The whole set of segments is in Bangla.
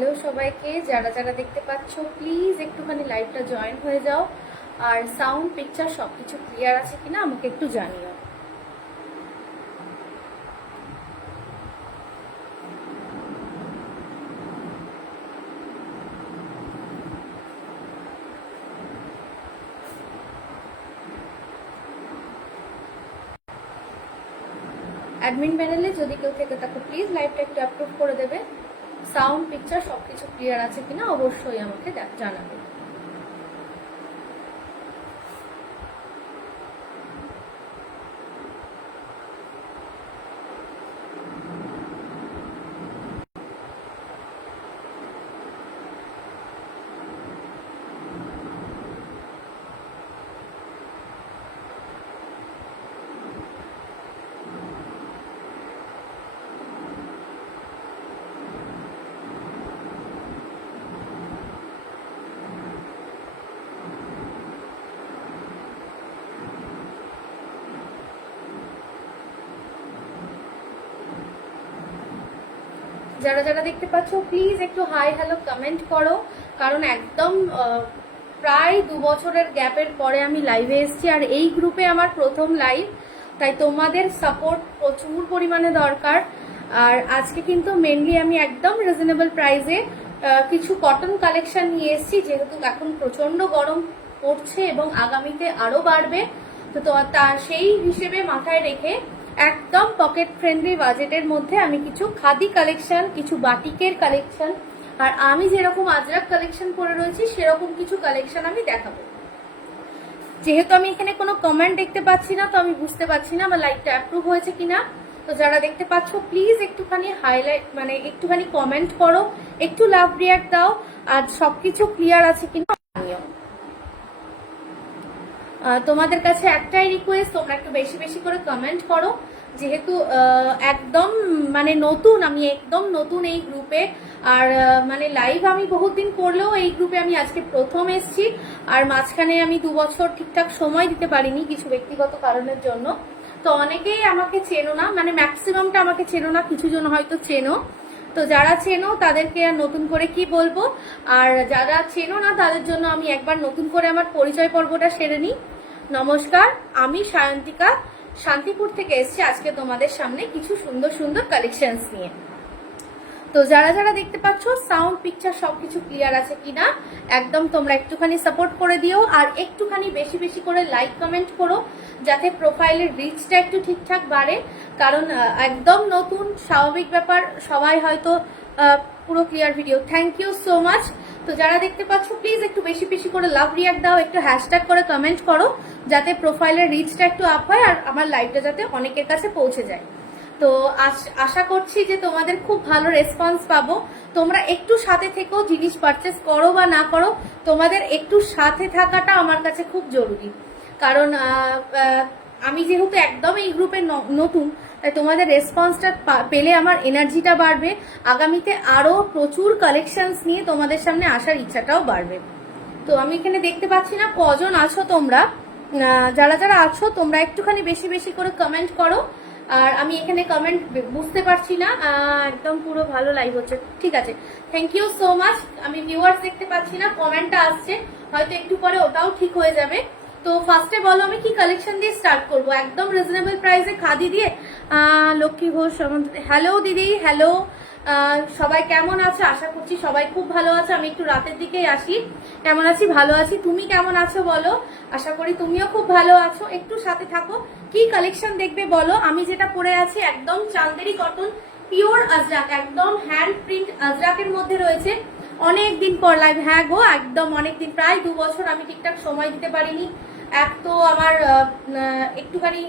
হ্যালো সবাইকে, যারা যারা দেখতে পাচ্ছ প্লিজ একটুখানি লাইভটা জয়েন হয়ে যাও। আর সাউন্ড পিকচার সবকিছু ক্লিয়ার আছে কিনা আমাকে একটু জানিও। অ্যাডমিন প্যানেলে যদি কেউ থেকে থাকো প্লিজ লাইভটা একটু অ্যাপ্রুভ করে দেবে। সাউন্ড পিকচার সবকিছু ক্লিয়ার আছে কিনা অবশ্যই আমাকে জানাবে। যারা যারা দেখতে পাচ্ছ প্লিজ একটু হাই হ্যালো কমেন্ট করো, কারণ একদম প্রায় 2 বছরের গ্যাপের পরে আমি লাইভে এসেছি আর এই গ্রুপে আমার প্রথম লাইভ, তাই তোমাদের সাপোর্ট প্রচুর পরিমাণে দরকার। আর আজকে কিন্তু মেনলি আমি একদম রিজনেবল প্রাইসে কিছু কটন কালেকশন নিয়ে এসেছি, যেহেতু এখন প্রচন্ড গরম পড়ছে এবং আগামীতে আরো বাড়বে। তো তার সেই হিসেবে মাথায় রেখে একদম পকেট ফ্রেন্ডলি বাজেটের মধ্যে আমি কিছু খাদি কালেকশন, কিছু বাটিকের কালেকশন, আর আমি যেরকম আজরাক কালেকশন পরে রয়েছি সেরকম কিছু কালেকশন আমি দেখাবো। যেহেতু আমি এখানে কোনো কমেন্ট দেখতে পাচ্ছি না, তো আমি বুঝতে পারছি না আমার লাইভটা অ্যাপ্রুভ হয়েছে কিনা। তো যারা দেখতে পাচ্ছ প্লিজ একটুখানি হাইলাইট মানে একটুখানি কমেন্ট করো, একটু লাভ রিয়াক্ট দাও, আর সবকিছু ক্লিয়ার আছে কিনা জানিও। তোমাদের কাছে একটাই রিকোয়েস্ট, তোমরা একটু বেশি বেশি করে কমেন্ট করো, যেহেতু একদম মানে নতুন, আমি একদম নতুন এই গ্রুপে। আর মানে লাইভ আমি বহুত দিন করলেও এই গ্রুপে আমি আজকে প্রথম এসেছি। আর মাঝখানে আমি 2 বছর ঠিকঠাক সময় দিতে পারিনি কিছু ব্যক্তিগত কারণের জন্য। তো অনেকেই আমাকে চেনো না, মানে ম্যাক্সিমামটা আমাকে চেনো না, কিছু জন হয়তো চেনো। তো যারা চেনো তাদেরকে আর নতুন করে কি বলবো, আর যারা চেনো না তাদের জন্য আমি একবার নতুন করে আমার পরিচয় পর্বটা সেরে নিই। নমস্কার, আমি সায়ন্তিকা শান্তিপুর থেকে এসেছি আজকে তোমাদের সামনে কিছু সুন্দর সুন্দর কালেকশনস নিয়ে। তো যারা যারা দেখতে পাচ্ছ সাউন্ড পিকচার সবকিছু ক্লিয়ার আছে কিনা একদম তোমরা একটুখানি সাপোর্ট করে দিও, আর একটুখানি বেশি বেশি করে লাইক কমেন্ট করো, যাতে প্রোফাইলের রিচটা একটু ঠিকঠাক বাড়ে। কারণ একদম নতুন, স্বাভাবিক ব্যাপার, সবাই হয়তো পুরো clear video. Thank you so much. তো যারা দেখতে পাচ্ছ প্লিজ একটু বেশি বেশি করে লাভ রিয়াক্ট দাও, একটু হ্যাশট্যাগ করে কমেন্ট করো, যাতে প্রোফাইলের রিচটা একটু আপ হয় আর আমার লাইভটা যাতে অনেকের কাছে পৌঁছে যায়। তো আশা করছি যে তোমাদের খুব ভালো রেসপন্স পাবো। তোমরা একটু সাথে থেকেও, জিনিস পারচেস করো বা না করো, তোমাদের একটু সাথে থাকাটা আমার কাছে খুব জরুরি। কারণ আমি যেহেতু একদম এই গ্রুপে নতুন, তাই তোমাদের রেসপন্সটা পেলে আমার এনার্জিটা বাড়বে, আগামীতে আরো প্রচুর কালেকশনস নিয়ে তোমাদের সামনে আসার ইচ্ছাটাও বাড়বে। তো আমি এখানে দেখতে পাচ্ছি না কজন আছো তোমরা, যারা যারা আছো তোমরা একটুখানি বেশি বেশি করে কমেন্ট করো। আর আমি এখানে কমেন্ট বুঝতে পারছি না, একদম পুরো ভালো লাইভ হচ্ছে, ঠিক আছে, থ্যাংক ইউ সো মাচ। আমি ভিউয়ার্স দেখতে পাচ্ছি না, কমেন্টটা আসছে, হয়তো একটু পরে ওটাও ঠিক হয়ে যাবে। তো ফার্স্টে বলো আমি কি কালেকশন দিয়ে স্টার্ট করবো? একদম রিজনেবল প্রাইসে খাদি দিয়ে। লক্ষ্মী ঘোষ, হ্যালো দিদি, হ্যালো, সবাই কেমন আছে? আশা করছি সবাই খুব ভালো আছে। আমি একটু রাতের দিকেই আসি। কেমন আছি? ভালো আছি। তুমি কেমন আছো বলো? আশা করি তুমিও খুব ভালো আছো। একটু সাথে থাকো। কি কালেকশন দেখবে বলো? আমি যেটা পরে আছি একদম চান্দেরি কটন, পিওর আজরাক, একদম হ্যান্ড প্রিন্ট আজরাকের মধ্যে রয়েছে। অনেক দিন পর লাইভ, হ্যাঁ গো একদম অনেকদিন, প্রায় 2 বছর আমি ঠিকঠাক সময় দিতে পারিনি। এক তো আমার একটুখানি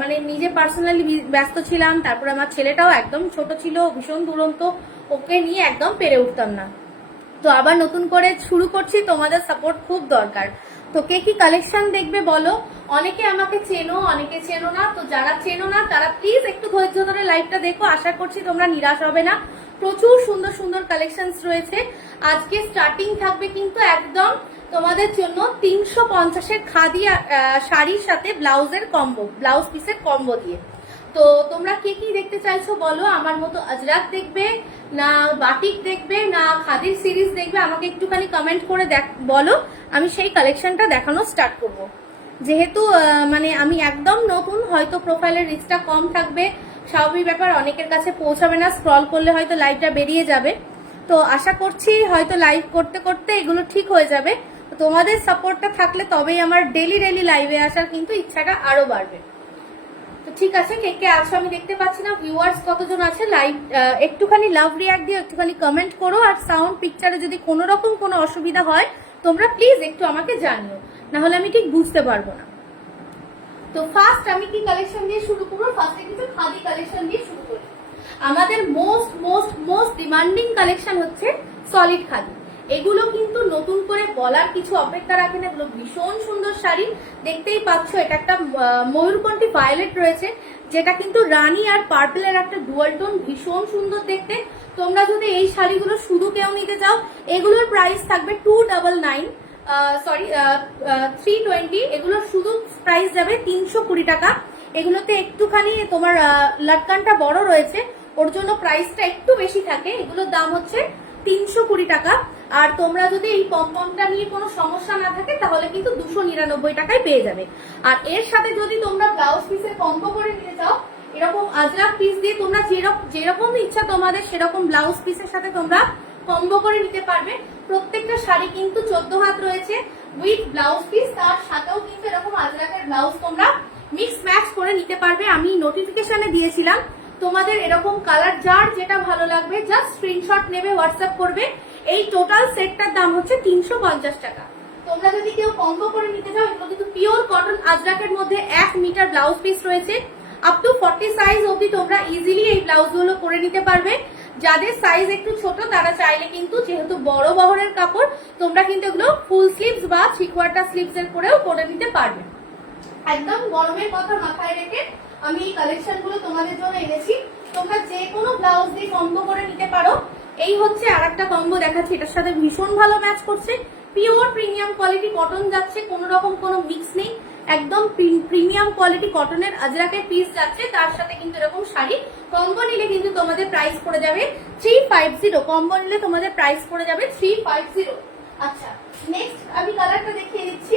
মানে নিজে পার্সোনালি ব্যস্ত ছিলাম, তারপর আমার ছেলেটাও একদম ছোট ছিল, ভীষণ দুরন্ত, ওকে নিয়ে একদম পেরে উঠতাম না। তো আবার নতুন করে শুরু করছি, তোমাদের সাপোর্ট খুব দরকার। তো কে কি কালেকশন দেখবে বলো? অনেকে আমাকে চেনো, অনেকে চেনো না। তো যারা চেনো না তারা প্লিজ একটু ধৈর্য ধরে লাইভটা দেখো, আশা করছি তোমরা নিরাশ হবে না। প্রচুর সুন্দর সুন্দর কালেকশনস রয়েছে। আজকে স্টার্টিং থাকবে কিন্তু একদম তোমাদের জন্য 350-এর খাদি শাড়ির সাথে ব্লাউজের কম্বো, ব্লাউজ পিসের কম্বো দিয়ে। তো তো তোমরা কে কি দেখতে চাইছো বলো, আমার মতো আজরাক দেখবে না বাটিক দেখবে না খাদির সিরিজ দেখবে, আমাকে একটুখানি কমেন্ট করে বলো, আমি সেই কালেকশনটা দেখানো স্টার্ট করব। যেহেতু মানে আমি একদম নতুন, হয়তো প্রোফাইলের রিচটা কম থাকবে, স্বাভাবিক ব্যাপার, অনেকের কাছে পৌঁছাবে না, স্ক্রল করলে হয়তো লাইভটা বেরিয়ে যাবে। তো আশা করছি হয়তো লাইভ করতে করতে এগুলো ঠিক হয়ে যাবে। তোমাদের সাপোর্টটা থাকলে তবেই আমার ডেলি লাইভে আসার কিন্তু ইচ্ছাটা আরো বাড়বে। তো ঠিক আছে, কে কে আছো আমি দেখতে পাচ্ছি না, ভিউয়ার্স কতজন আছে, লাইভ একটুখানি লাভ রিয়াক্ট দিয়ে একটুখানি কমেন্ট করো। আর সাউন্ড পিকচারে যদি কোনো রকম কোনো অসুবিধা হয় তোমরা প্লিজ একটু আমাকে জানিও, না হলে আমি ঠিক বুঝতে পারবো না। তো ফার্স্ট আমি কি কালেকশন দিয়ে শুরু করবো, ফার্স্টে কিন্তু খাদি কালেকশন দিয়ে শুরু করি। আমাদের most most most demanding collection হচ্ছে সলিড খাদি। এগুলো কিন্তু নতুন করে বলার কিছু অপেক্ষা রাখে না, এগুলো ভীষণ সুন্দর শাড়ি। দেখতেই পাচ্ছ এটা একটা ময়ূরকণ্ঠী ভায়োলেট রয়েছে, যেটা কিন্তু রানী আর পার্পেলের একটা ডুয়াল টোন, ভীষণ সুন্দর দেখতে। তোমরা যদি এই শাড়িগুলো শুধু কেউ নিতে চাও, এগুলোর প্রাইস থাকবে 299, সরি 320, এগুলোর শুধু প্রাইস যাবে 320 টাকা। এগুলোতে একটুখানি তোমার লটকানটা বড় রয়েছে, ওর জন্য প্রাইসটা একটু বেশি থাকে। এগুলোর দাম হচ্ছে 320 টাকা। আর তোমরা যদি এই পমপমটা নিয়ে কোনো সমস্যা না থাকে তাহলে কিন্তু 299 টাকায় পেয়ে যাবে। আর এর সাথে যদি তোমরা ব্লাউজ পিসের কম্বো করে নিতে চাও, এরকম আজরাক পিস দিয়ে তোমরা যেরকম ইচ্ছা তোমাদের সেরকম ব্লাউজ পিসের সাথে তোমরা কম্বো করে নিতে পারবে। প্রত্যেকটা শাড়ি কিন্তু 14 হাত রয়েছে উইথ ব্লাউজ পিস, তার সাথেও কিন্তু এরকম আজরাকের ব্লাউজ তোমরা মিক্স ম্যাচ করে নিতে পারবে। আমি নোটিফিকেশনে দিয়েছিলাম, তোমাদের এরকম কালার যার যেটা ভালো লাগবে জাস্ট স্ক্রিনশট নেবে, হোয়াটসঅ্যাপ করবে। এই টোটাল সেটটার দাম হচ্ছে 350 টাকা। তোমরা যদি কেউ কম্বো করে নিতে চাও, এগুলো কিন্তু পিওর কটন আজরাকের মধ্যে 1 মিটার ব্লাউজ পিস রয়েছে, আপ টু 40 সাইজ অবধি তোমরা ইজিলি এই ব্লাউজগুলো করে নিতে পারবে। যাদের সাইজ একটু ছোট তারা চাইলে কিন্তু, যেহেতু বড় বহরের কাপড়, তোমরা কিন্তু এগুলো ফুল স্লিভস বা 3/4 স্লিভস এর করেও করে নিতে পারবে। একদম গরমের কথা মাথায় রেখে আমি এই কালেকশন গুলো তোমাদের জন্য এনেছি। তোমরা যে কোনো ব্লাউজ দিয়ে কম্বো করে নিতে পারো। এই হচ্ছে আর একটা কম্বো দেখাচ্ছি, এটার সাথে ভীষণ ভালো ম্যাচ করছে। পিওর প্রিমিয়াম কোয়ালিটি কটন যাচ্ছে, কোনো রকম কোনো মিক্স নেই, একদম প্রিমিয়াম কোয়ালিটি কটনের আজরাকের পিস যাচ্ছে। তার সাথে কিন্তু এরকম শাড়ি কম্বো নিলে কিন্তু তোমাদের প্রাইস পড়ে যাবে 350। কম্বো নিলে তোমাদের প্রাইস পড়ে যাবে 350। আচ্ছা, নেক্সট আমি কালারটা দেখিয়ে দিচ্ছি।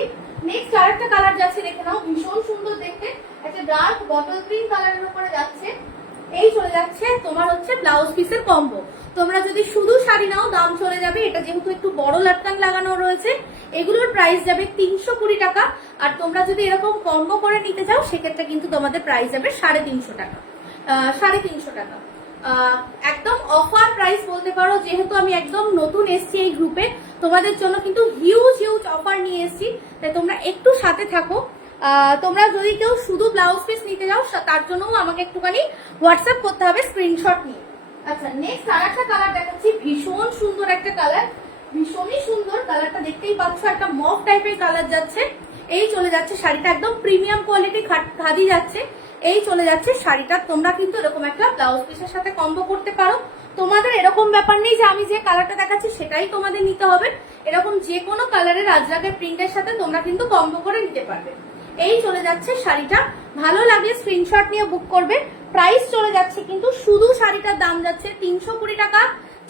নেক্সট আরেকটা কালার যাচ্ছে, দেখে নাও, ভীষণ সুন্দর দেখতে, একটা ডার্ক বটল গ্রিন কালারের উপরে যাচ্ছে। এই চলে যাচ্ছে তোমার হচ্ছে ব্লাউজ পিসের কম্বো। তোমরা যদি শুধু শাড়ি নাও দাম চলে যাবে, এটা যেহেতু একটু বড় লটকান লাগানো রয়েছে, এগুলোর প্রাইস যাবে 320 টাকা। আর তোমরা যদি এরকম কম্বো করে নিতে চাও সেক্ষেত্রে কিন্তু তোমাদের প্রাইস যাবে 350 টাকা, 350 টাকা। একদম অফার প্রাইস বলতে পারো, যেহেতু আমি একদম নতুন এসছি এই গ্রুপে, তোমাদের জন্য কিন্তু হিউজ অফার নিয়ে এসছি, তাই তোমরা একটু সাথে থাকো। তোমরা যদি কেউ শুধু ব্লাউজ পিস নিতে যাও তার জন্য আমাকে একটুখানি হোয়াটসঅ্যাপ করতে হবে স্ক্রিনশট নিয়ে। আচ্ছা, নেক্সট আর একটা কালার দেখাচ্ছি, ভীষণ সুন্দর একটা কালার, ভীষণই সুন্দর কালারটা, দেখতেই পাচ্ছ একটা মফ টাইপের কালার যাচ্ছে। এই চলে যাচ্ছে শাড়িটা, একদম প্রিমিয়াম কোয়ালিটি খাদি যাচ্ছে। এই চলে যাচ্ছে শাড়িটা, তোমরা কিন্তু এরকম একটা ব্লাউজ পিসের সাথে কম্বো করতে পারো। তোমাদের এরকম ব্যাপার নেই যে আমি যে কালারটা দেখাচ্ছি সেটাই তোমাদের নিতে হবে, এরকম যে কোনো কালারের আজরাকের প্রিন্টের সাথে তোমরা কিন্তু কম্বো করে নিতে পারবে। এই চলে যাচ্ছে শাড়িটা, ভালো লাগলে স্ক্রিনশট নিয়ে বুক করবে। প্রাইস চলে যাচ্ছে কিন্তু শুধু শাড়িটার দাম যাচ্ছে 320 টাকা।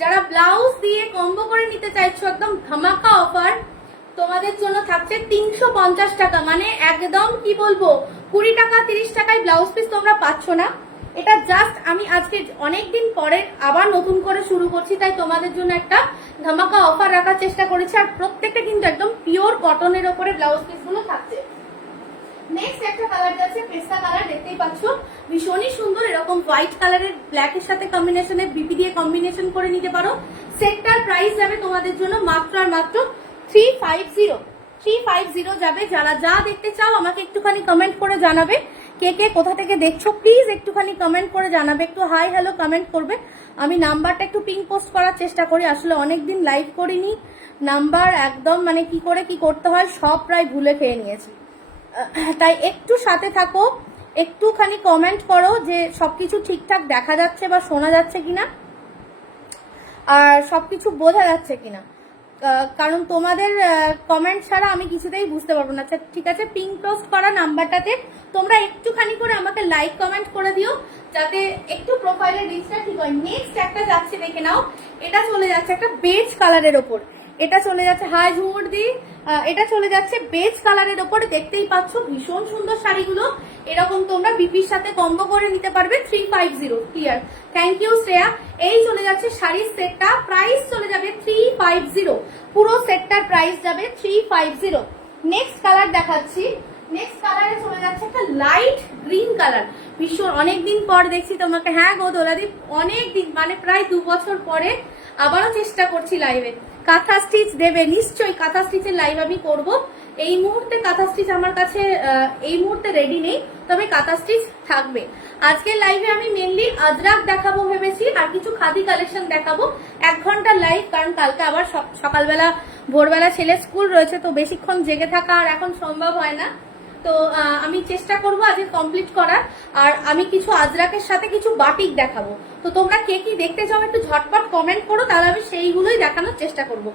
যারা ব্লাউজ দিয়ে কম্বো করে নিতে চাইছো, একদম ধামাকা অফার তোমাদের জন্য থাকছে 350 টাকা। মানে একদম কি বলবো, 20 টাকা 30 টাকায় ব্লাউজ পিস তোমরা পাচ্ছ না। এটা জাস্ট আমি আজকে অনেকদিন পরে আবার নতুন করে শুরু করছি, তাই তোমাদের জন্য একটা ধামাকা অফার রাখার চেষ্টা করেছি। আর প্রত্যেকটা কিন্তু একদম পিওর কটনের ওপরে ব্লাউজ পিস গুলো থাকছে। নেক্সট একটা কালার যাচ্ছে পেস্তা কালার, দেখতেই পাচ্ছ ভীষণই সুন্দর, এরকম হোয়াইট কালারের ব্ল্যাক এর সাথে কম্বিনেশনে বিপি দিয়ে কম্বিনেশন করে নিতে পারো। সেটটার প্রাইস যাবে তোমাদের জন্য মাত্র আর মাত্র 350 যাবে। যারা যা দেখতে চাও আমাকে একটুখানি কমেন্ট করে জানাবে, কে কে কোথা থেকে দেখছো প্লিজ একটুখানি কমেন্ট করে জানাবে, একটু হাই হ্যালো কমেন্ট করবে। আমি নাম্বারটা একটু পিন পোস্ট করার চেষ্টা করি, আসলে অনেকদিন লাইভ করিনি, নাম্বার একদম মানে কি করে কি করতে হয় সব প্রায় ভুলে খেয়ে নিয়েছি, তাই একটু সাথে থাকো, একটুখানি কমেন্ট করো যে সবকিছু ঠিকঠাক দেখা যাচ্ছে বা শোনা যাচ্ছে কিনা, আর সবকিছু বোঝা যাচ্ছে কিনা। কারণ তোমাদের কমেন্ট ছাড়া আমি কিছুতেই বুঝতে পারবো না। আচ্ছা ঠিক আছে, পিঙ্ক পোস্ট করা নাম্বারটাতে তোমরা একটুখানি করে আমাকে লাইক কমেন্ট করে দিও, যাতে একটু প্রোফাইলের রিচটা ঠিক হয়। নেক্সট একটা যাচ্ছে, দেখে নাও, এটা চলে যাচ্ছে একটা বেজ কালারের ওপর। এটা চলে যাচ্ছে, হাই ঝুমুর দি, এটা চলে যাচ্ছে বেজ কালারের ওপরে। দেখতেই পাচ্ছ ভীষণ সুন্দর শাড়িগুলো। এরকম তোমরা বিপির সাথে কম্বো করে নিতে পারবে। 350 ক্লিয়ার, থ্যাংক ইউ শ্রেয়া। এই চলে যাচ্ছে শাড়ির সেটটা, প্রাইস চলে যাবে 350, পুরো সেটটার প্রাইস যাবে 350। নেক্সট কালার দেখাচ্ছি, নেক্সট কালারে চলে যাচ্ছে একটা লাইট গ্রিন কালার। ভীষণ অনেকদিন পর দেখছি তোমাকে। হ্যাঁ গো দোলাদীপ, অনেক দিন মানে প্রায় 2 বছর পরে আবারও চেষ্টা করছি লাইভে। কাঁথা স্টিচ দেবে নিশ্চয়ই, কাঁথা স্টিচের লাইভ আমি করব। এই মুহূর্তে কাঁথা স্টিচ আমার কাছে এই মুহূর্তে রেডি নেই, তবে কাঁথা স্টিচ থাকবে। আজকের লাইভে আমি মেনলি আজরাক দেখাবো ভেবেছি, আর কিছু খাদি কালেকশন দেখাবো। 1 ঘন্টার লাইভ, কারণ কালকে আবার সকালবেলা ভোরবেলা ছেলে স্কুল রয়েছে, তো বেশিক্ষণ জেগে থাকা আর এখন সম্ভব হয় না। তো আমি চেষ্টা করব আজকে কমপ্লিট করার। আর আমি কিছু আজরাকের সাথে কিছু বাটিক দেখাবো। তো তোমরা কে কি দেখতে চাও একটু ঝটপট কমেন্ট করো, তাহলে আমি সেইগুলোই দেখানোর চেষ্টা করব।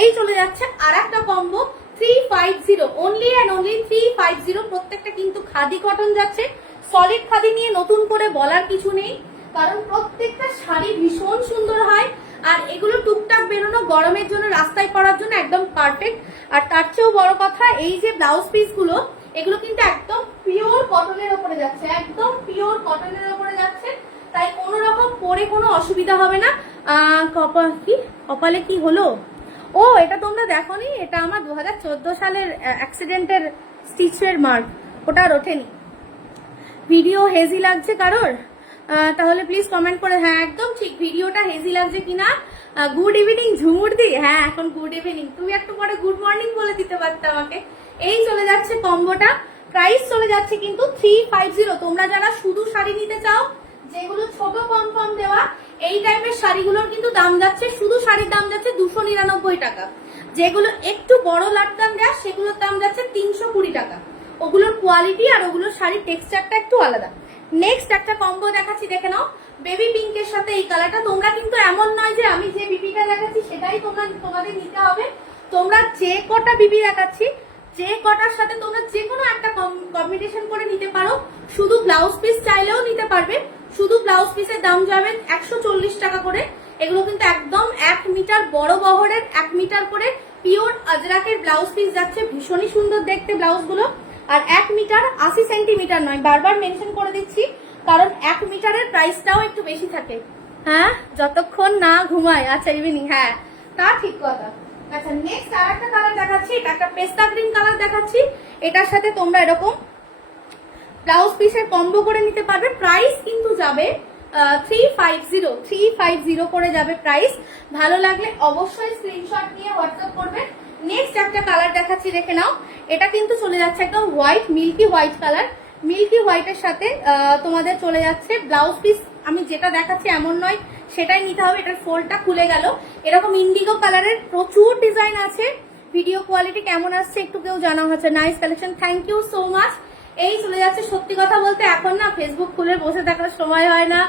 এই চলে যাচ্ছে আর একটা কম্বো 350, অনলি অ্যান্ড অনলি 350। প্রত্যেকটা কিন্তু খাদি কটন যাচ্ছে। সলিড খাদি নিয়ে নতুন করে বলার কিছু নেই, কারণ প্রত্যেকটা শাড়ি ভীষণ সুন্দর হয়। আর এগুলো টুকটাক বেরোনো গরমের জন্য, রাস্তায় পরার জন্য একদম পারফেক্ট। আর তার চেয়েও বড় কথা, এই যে ব্লাউজ পিস গুলো, এগুলো কিন্তু একদম পিওর কটনের উপরে যাচ্ছে, একদম পিওর কটনের উপরে যাচ্ছে। তাই কোনো রকম পরে কোনো অসুবিধা হবে না। কপালে কি হলো? ও এটা তোমরা দেখোনি, এটা আমার 2014 সালের অ্যাক্সিডেন্টের স্টিচের মার্ক, ওটা আর ওঠেনি। ভিডিও হেজি লাগছে কারোর? তাহলে প্লিজ কমেন্ট করে। হ্যাঁ একদম ঠিক, ভিডিওটা হেজি লাগছে কিনা। গুড ইভিনিং ঝুমুর দি। হ্যাঁ এখন গুড ইভিনিং, তুমি একটু পরে গুড মর্নিং বলে দিতে পারতে আমাকে। এই চলে যাচ্ছে কম্বোটা, প্রাইস চলে যাচ্ছে কিন্তু 350। তোমরা যারা শুধু শাড়ি নিতে চাও, যেগুলো ছোট কম কম দেওয়া, এই টাইপের শাড়িগুলোর কিন্তু দাম যাচ্ছে, শুধু শাড়ির দাম যাচ্ছে 299 টাকা। যেগুলো একটু বড় লাটকান দেওয়া, সেগুলোর দাম যাচ্ছে 320 টাকা। ওগুলোর কোয়ালিটি আর ওগুলোর শাড়ির টেক্সচারটা একটু আলাদা। নেক্সট একটা কম্বো দেখাচ্ছি, দেখে নাও, বেবি পিঙ্কের সাথে এই কালারটা। তোমরা কিন্তু এমন নয় যে আমি যে বিবিটা দেখাচ্ছি সেটাই তোমাদের নিতে হবে। তোমরা যে কটা বিবি দেখাচ্ছি, যে কটার সাথে তোমরা যে কোনো একটা কম্বিনেশন করে নিতে পারো। শুধু ব্লাউজ পিস চাইলেও নিতে পারবে। শুধু ব্লাউজ পিসের দাম যাবে 140 টাকা করে। এগুলো কিন্তু একদম 1 মিটার বড় বহরের, 1 মিটার করে পিওর আজরাকের ব্লাউজ পিস যাচ্ছে। ভীষণই সুন্দর দেখতে ব্লাউজ গুলো। আর 1 মিটার 80 সেন্টিমিটার নয়, বারবার মেনশন করে দিচ্ছি, কারণ 1 মিটারের প্রাইসটাও একটু বেশি থাকে। হ্যাঁ যতক্ষণ না ঘুমায়। আচ্ছা ইভিনিং, হ্যাঁ তা ঠিক কথা। আচ্ছা নেক্সট আর একটা কালার দেখাচ্ছি, এটা একটা পেস্তা গ্রিন কালার দেখাচ্ছি। এটার সাথে তোমরা এরকম ব্লাউজ পিসের কম্বো করে নিতে পারবে। প্রাইস কিন্তু যাবে 350 করে যাবে প্রাইস। ভালো লাগলে অবশ্যই স্ক্রিনশট নিয়ে হোয়াটসঅ্যাপ করবে। নেক্সট একটা কালার দেখাচ্ছি, দেখে নাও। এটা কিন্তু চলে যাচ্ছে একদম white, milky white colour. Milky হোয়াইটের সাথে তোমাদের চলে যাচ্ছে ব্লাউজ পিস। আমি যেটা দেখাচ্ছি এমন নয় সেটাই নিতে হবে। এটার ফোল্ডটা খুলে গেল। এরকম ইন্ডিগো কালারের প্রচুর ডিজাইন আছে। ভিডিও কোয়ালিটি কেমন আসছে একটু কেউ জানা হচ্ছে। Nice collection, thank you so much. এই চলে যাচ্ছে, সত্যি কথা বলতে এখন না ফেসবুক খুলে বসে থাকার সময় হয় না।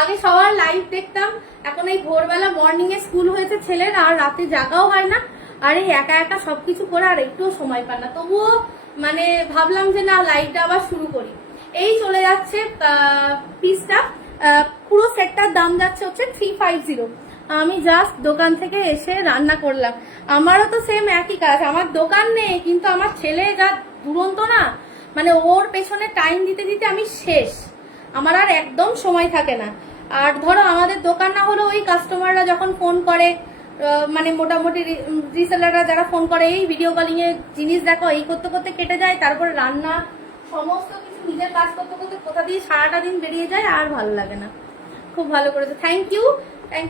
আগে সবার লাইভ দেখতাম, এখন এই ভোরবেলা মর্নিং এ স্কুল হয়েছে ছেলের, আর রাতে জাগাও হয় না। আর এই একা একা সবকিছু করে আর একটুও সময় পান না। তবুও মানে ভাবলাম যে না লাইভটা আবার শুরু করি। এই চলে যাচ্ছে পিসটা, পুরো সেটটার দাম যাচ্ছে হচ্ছে 350। আমি জাস্ট দোকান থেকে এসে রান্না করলাম। আমারও তো সেম একই কাজ। আমার দোকান নেই, কিন্তু আমার ছেলে যা দুরন্ত না, মানে ওর পেছনে টাইম দিতে দিতে আমি শেষ। আমার আর একদম সময় থাকে না। আর ধরো আমাদের দোকান না হলো, ওই কাস্টমাররা যখন ফোন করে, মানে মোটামুটি রিসেলাররা যারা ফোন করে, এই ভিডিও কলিং এ জিনিস দেখো, এই করতে করতে কেটে যায়। তারপরে রান্না, সমস্ত কিছু নিজের কাজ করতে করতে কোথা দিয়ে সারাটা দিন বেরিয়ে যায়, আর ভালো লাগে না। খুব ভালো করেছে, থ্যাংক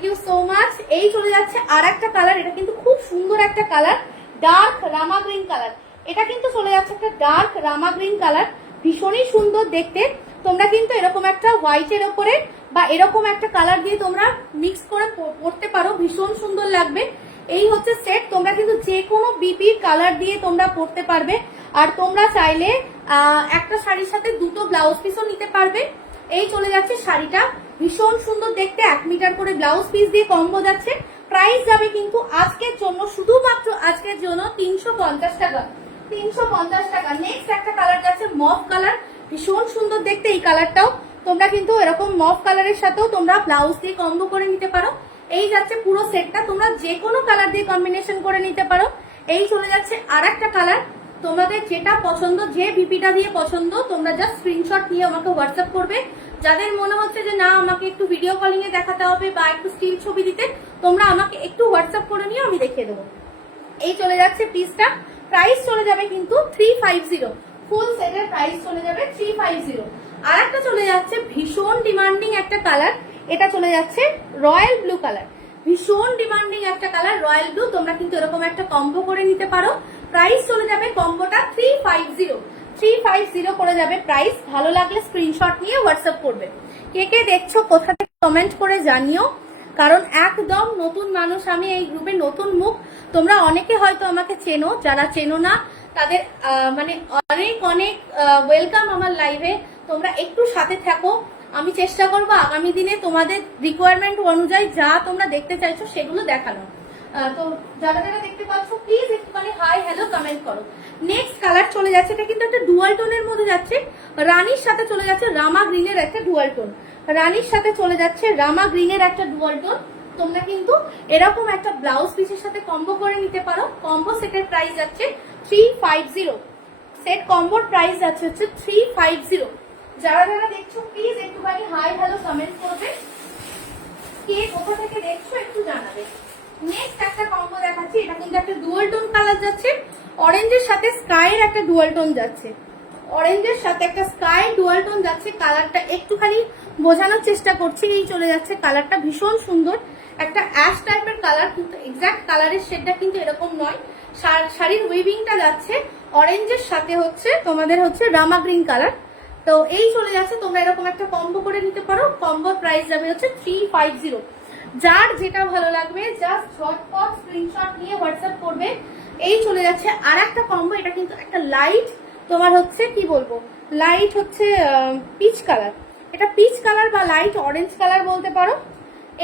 ইউ সো মাচ। এই চলে যাচ্ছে আর একটা কালার, এটা কিন্তু খুব সুন্দর একটা কালার, ডার্ক রামা গ্রিন কালার। এটা কিন্তু চলে যাচ্ছে একটা ডার্ক রামা গ্রিন কালার, ভীষণই সুন্দর দেখতে। তোমরা কিন্তু এরকম একটা হোয়াইটের ওপরে বা এরকম একটা কালার দিয়ে তোমরা মিক্স করে পরতে পারো, ভীষণ সুন্দর লাগবে। এই হচ্ছে সেট। তোমরা কিন্তু যে কোনো বিপির কালার দিয়ে তোমরা পরতে পারবে। আর তোমরা চাইলে একটা শাড়ির সাথে দুটো ব্লাউজ পিসও নিতে পারবে। এই চলে যাচ্ছে শাড়িটা, ভীষণ সুন্দর দেখতে, 1 মিটার করে ব্লাউজ পিস দিয়ে কম্বো যাচ্ছে। প্রাইস যাবে কিন্তু আজকের জন্য, শুধুমাত্র আজকের জন্য 350 টাকা। 350 টাকা। নেক্সট একটা কালার যাচ্ছে মফ কালার, ভীষণ সুন্দর দেখতে এই কালারটাও। তোমরা কিন্তু এরকম মফ কালারের সাথেও তোমরা ব্লাউজ দিয়ে কম্বো করে নিতে পারো। এই যাচ্ছে পুরো সেটটা, তোমরা যে কোনো কালার দিয়ে কম্বিনেশন করে নিতে পারো। এই চলে যাচ্ছে আর একটা কালার, তোমাদের যেটা পছন্দ, যে ভিপিটা দিয়ে পছন্দ, তোমরা জাস্ট স্ক্রিনশট নিয়ে আমাকে হোয়াটসঅ্যাপ করবে। যাদের মনে হচ্ছে যে না আমাকে একটু ভিডিও কলিং এ দেখাতে হবে বা একটু স্টিল ছবি দিতে, তোমরা আমাকে একটু হোয়াটসঅ্যাপ করে নিয়ে আমি দেখিয়ে দেবো। এই চলে যাচ্ছে পিসটা, প্রাইস চলে যাবে কিন্তু 350। ফুল সেটের প্রাইস চলে যাবে 350। আর একটা চলে যাচ্ছে ভীষণ ডিমান্ডিং একটা কালার, এটা চলে যাচ্ছে রয়্যাল ব্লু কালার। ভীষণ ডিমান্ডিং একটা কালার রয়্যাল ব্লু, তোমরা কিন্তু এরকম একটা কম্বো করে নিতে পারো। প্রাইস চলে যাবে কম্বোটা 350। 350 করে যাবে প্রাইস। ভালো লাগলে স্ক্রিনশট নিয়ে হোয়াটসঅ্যাপ করবে। কে কে দেখছো কোথা থেকে কমেন্ট করে জানিও, কারণ একদম নতুন মানুষ আমি এই গ্রুপে, নতুন মুখ। তোমরা অনেকে হয়তো আমাকে চেনো, যারা চেনো না তাদের মানে অনেক অনেক ওয়েলকাম আমার লাইভে। তোমরা একটু সাথে থাকো, আমি চেষ্টা করবো আগামী দিনে তোমাদের রিকোয়ারমেন্ট অনুযায়ী যা তোমরা দেখতে চাইছো সেগুলো দেখানো। তো যারা যারা দেখতে পাচ্ছ প্লিজ একটুখানি হাই হ্যালো কমেন্ট করো। নেক্সট কালার চলে যাচ্ছে, এটা কিন্তু একটা ডুয়াল টোনের মধ্যে যাচ্ছে, রানীর সাথে চলে যাচ্ছে রামা গ্রিনের একটা ডুয়াল টোন। রানীর সাথে চলে যাচ্ছে রামা গ্রিনের একটা ডুয়াল টোন। তোমরা কিন্তু এরকম একটা ব্লাউজ পিসের সাথে কম্বো করে নিতে পারো। কম্বো সেটের প্রাইস যাচ্ছে 350। সেট কম্বোর প্রাইস যাচ্ছে হচ্ছে 350। যারা যারা দেখছো প্লিজ একটুখানি হাই হ্যালো কমেন্ট করবে, কে কোথা থেকে দেখছো একটু জানাবে। নেক্সট একটা কম্বো দেখাচ্ছি, এটা কিন্তু একটা ডুয়াল টোন কালার যাচ্ছে, অরেঞ্জের সাথে স্কাইয়ের একটা ডুয়াল টোন যাচ্ছে। অরেঞ্জের সাথে একটা স্কাই ডুয়াল টোন যাচ্ছে। কালারটা একটুখানি বোঝানোর চেষ্টা করছি। এই চলে যাচ্ছে কালারটা, ভীষণ সুন্দর একটা অ্যাশ টাইপের কালার, কিন্তু এক্সাক্ট কালারের শেডটা কিন্তু এরকম নয়। শাড়ির উইভিংটা যাচ্ছে অরেঞ্জের সাথে হচ্ছে তোমাদের হচ্ছে রামা গ্রিন কালার। তো এই চলে যাচ্ছে, তোমরা এরকম একটা কম্বো করে নিতে পারো। কম্বো প্রাইস যাবে হচ্ছে 350। যার যেটা ভালো লাগবে জাস্ট ঝটপট স্ক্রিনশট নিয়ে হোয়াটসঅ্যাপ করবে। এই চলে যাচ্ছে আর একটা কম্বো, এটা কিন্তু একটা লাইট তোমার হচ্ছে কি বলবো, লাইট হচ্ছে পিচ কালার। এটা পিচ কালার বা লাইট অরেঞ্জ কালার বলতে পারো।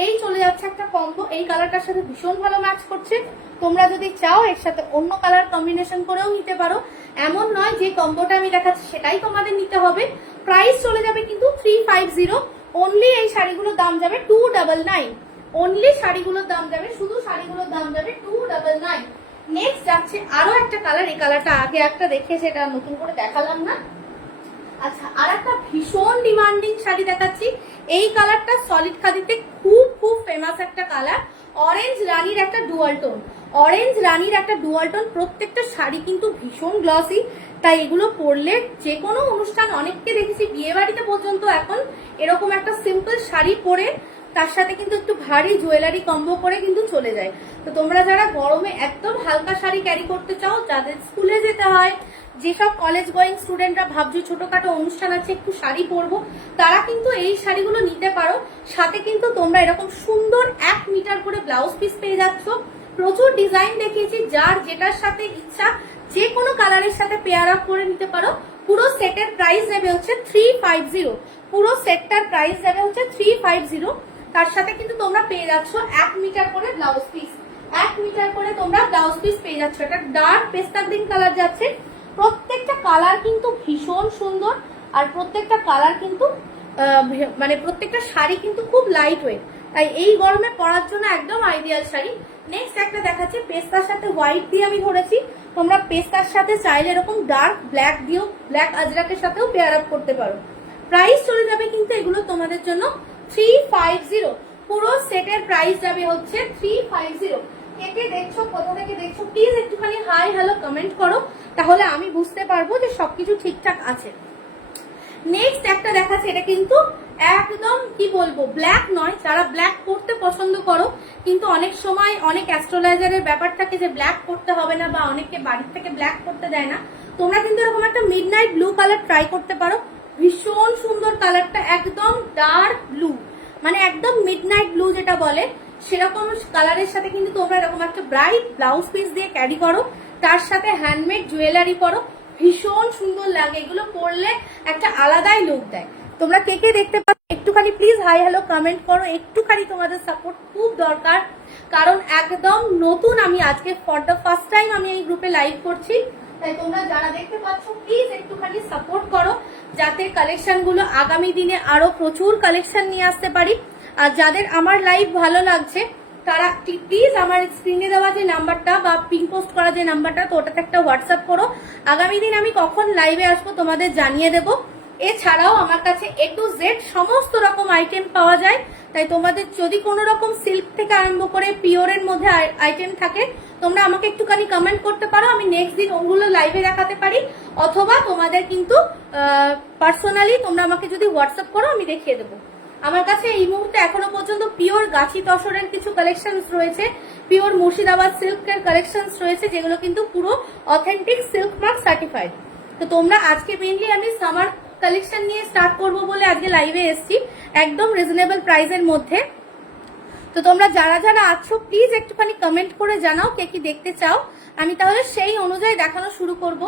এই চলে যাচ্ছে একটা কম্বো, এই কালারটার সাথে ভীষণ ভালো ম্যাচ করছে। তোমরা যদি চাও এর সাথে অন্য কালার কম্বিনেশন করেও নিতে পারো, এমন নয় যে কম্বোটা আমি দেখাচ্ছি সেটাই তোমাদের নিতে হবে। প্রাইস চলে যাবে কিন্তু 350। অনলি এই শাড়িগুলোর দাম যাবে 299। অনলি শাড়িগুলোর দাম যাবে, শুধু শাড়িগুলোর দাম যাবে 299। নেক্সট যাচ্ছে আরো একটা কালার, এই কালারটা আগে একটা দেখে সেটা নতুন করে দেখালাম না। আচ্ছা, আর একটা ভীষণ ডিমান্ডিং শাড়ি দেখাচ্ছি। এই কালারটা সলিড খাদিতে খুব খুব ফেমাস একটা কালার, অরেঞ্জ রানীর একটা ডুয়াল টোন। অরেঞ্জ রানীর একটা ডুয়াল টোন। প্রত্যেকটা শাড়ি কিন্তু ভীষণ গ্লসি, তাই এগুলো পরলে যে কোনো অনুষ্ঠান, অনেককে দেখেছি বিয়ে বাড়িতে পর্যন্ত এখন এরকম একটা সিম্পল শাড়ি পরে তার সাথে কিন্তু একটু ভারী জুয়েলারি কম্বো করে কিন্তু চলে যায়। তো তোমরা যারা গরমে একদম হালকা শাড়ি ক্যারি করতে চাও, যাদের স্কুলে যেতে হয়, যেসব কলেজ গোয়িং স্টুডেন্টরা ভাবছো ছোটখাটো অনুষ্ঠান আছে একটু শাড়ি পরবো, তারা কিন্তু এই শাড়িগুলো নিতে পারো। সাথে কিন্তু তোমরা এরকম সুন্দর 1 মিটার করে ব্লাউজ পিস পেয়ে যাচ্ছ। প্রচুর ডিজাইন দেখিয়েছি, যার যেটার সাথে ইচ্ছা যে কোনো কালারের সাথে পেয়ার আপ করে নিতে পারো। পুরো সেটের প্রাইস যাবে হচ্ছে 350। পুরো সেটটার প্রাইস যাবে হচ্ছে 350। তার সাথে কিন্তু তোমরা পেয়ে যাচ্ছ 1 মিটার করে ব্লাউজ পিস। 1 মিটার করে তোমরা ব্লাউজ পিস পেয়ে যাচ্ছ। এটা ডার্ক পেস্তা গ্রিন কালার যাচ্ছে। প্রত্যেকটা কালার কিন্তু ভীষণ সুন্দর, আর প্রত্যেকটা কালার কিন্তু মানে প্রত্যেকটা শাড়ি কিন্তু খুব লাইট ওয়েট, তাই এই গরমে পরার জন্য একদম আইডিয়াল শাড়ি। নেক্সট একটা দেখাচ্ছি, পেস্তার সাথে হোয়াইট দিয়ে আমি ধরেছি। তোমরা পেস্তার সাথে চাইলে এরকম ডার্ক ব্ল্যাক দিয়েও, ব্ল্যাক আজরাকের সাথেও পেয়ার আপ করতে পারো। প্রাইস চলে যাবে কিন্তু এগুলো তোমাদের জন্য 350। পুরো সেটের প্রাইস যাবে হচ্ছে 350। কে দেখছো কোথা থেকে দেখছো প্লিজ একটুখানি হাই হ্যালো কমেন্ট করো, তাহলে আমি বুঝতে পারবো যে সবকিছু ঠিকঠাক আছে। নেক্সট একটা দেখাচ্ছে, এটা কিন্তু একদম কি বলবো ব্ল্যাক নয়। যারা ব্ল্যাক পরতে পছন্দ করো, কিন্তু অনেক সময় অনেক অ্যাস্ট্রোলজারের ব্যাপার থাকে যে ব্ল্যাক পরতে হবে না, বা অনেকে বাড়ির থেকে ব্ল্যাক পরতে দেয় না, তোমরা কিন্তু এরকম একটা মিডনাইট ব্লু কালার ট্রাই করতে পারো। ভীষণ সুন্দর কালারটা, একদম ডার্ক ব্লু, মানে একদম মিডনাইট ব্লু যেটা বলে সেরকম কালারের সাথে কিন্তু তোমরা এরকম একটা ব্রাইট ব্লাউজ পিস দিয়ে ক্যারি করো, তার সাথে হ্যান্ডমেড জুয়েলারি পরো, ভীষণ সুন্দর লাগে। এগুলো পরলে একটা আলাদাই লুক দেয়। তোমরা কে কে দেখতে পাচ্ছ একটুখানি প্লিজ হাই হ্যালো কমেন্ট করো, একটুখানি তোমাদের সাপোর্ট খুব দরকার, কারণ একদম নতুন আমি আজকে ফর দ্য ফার্স্ট টাইম আমি এই গ্রুপে লাইভ করছি, তাই তোমরা যারা দেখতে পাচ্ছ প্লিজ একটুখানি সাপোর্ট করো, যাতে কালেকশন গুলো আগামী দিনে আরো প্রচুর কালেকশন নিয়ে আসতে পারি। আর যাদের আমার লাইভ ভালো লাগছে তারা প্লিজ আমার স্ক্রিনে দেওয়া যে নাম্বারটা বা পিন পোস্ট করা যে নাম্বারটা, তো ওটাতে একটা হোয়াটসঅ্যাপ করো, আগামী দিন আমি কখন লাইভে আসবো তোমাদের জানিয়ে দেবো। এছাড়াও আমার কাছে A to Z সমস্ত রকম আইটেম পাওয়া যায়, তাই তোমাদের যদি কোনো রকম সিল্ক থেকে আরম্ভ করে পিওরের মধ্যে আইটেম থাকে তোমরা আমাকে একটুখানি কমেন্ট করতে পারো, আমি নেক্সট দিন ওগুলো লাইভে দেখাতে পারি, অথবা তোমাদের কিন্তু পার্সোনালি তোমরা আমাকে যদি হোয়াটসঅ্যাপ করো আমি দেখিয়ে দেবো। আমার কাছে এই মুহূর্তে এখনো পর্যন্ত পিওর গাছি তসরের কিছু কালেকশনস রয়েছে, পিওর মুর্শিদাবাদ সিল্কের কালেকশনস রয়েছে, যেগুলো কিন্তু পুরো অথেন্টিক সিল্ক মার্ক সার্টিফাইড। তো তোমরা আজকে মেইনলি আমি সামার কালেকশন নিয়ে স্টার্ট করব বলে আজকে লাইভে এসেছি একদম রিজনেবল প্রাইসের মধ্যে। তো তোমরা যারা যারা আছো প্লিজ একটুখানি কমেন্ট করে জানাও কে কি দেখতে চাও, আমি তাহলে সেই অনুযায়ী দেখানো শুরু করব।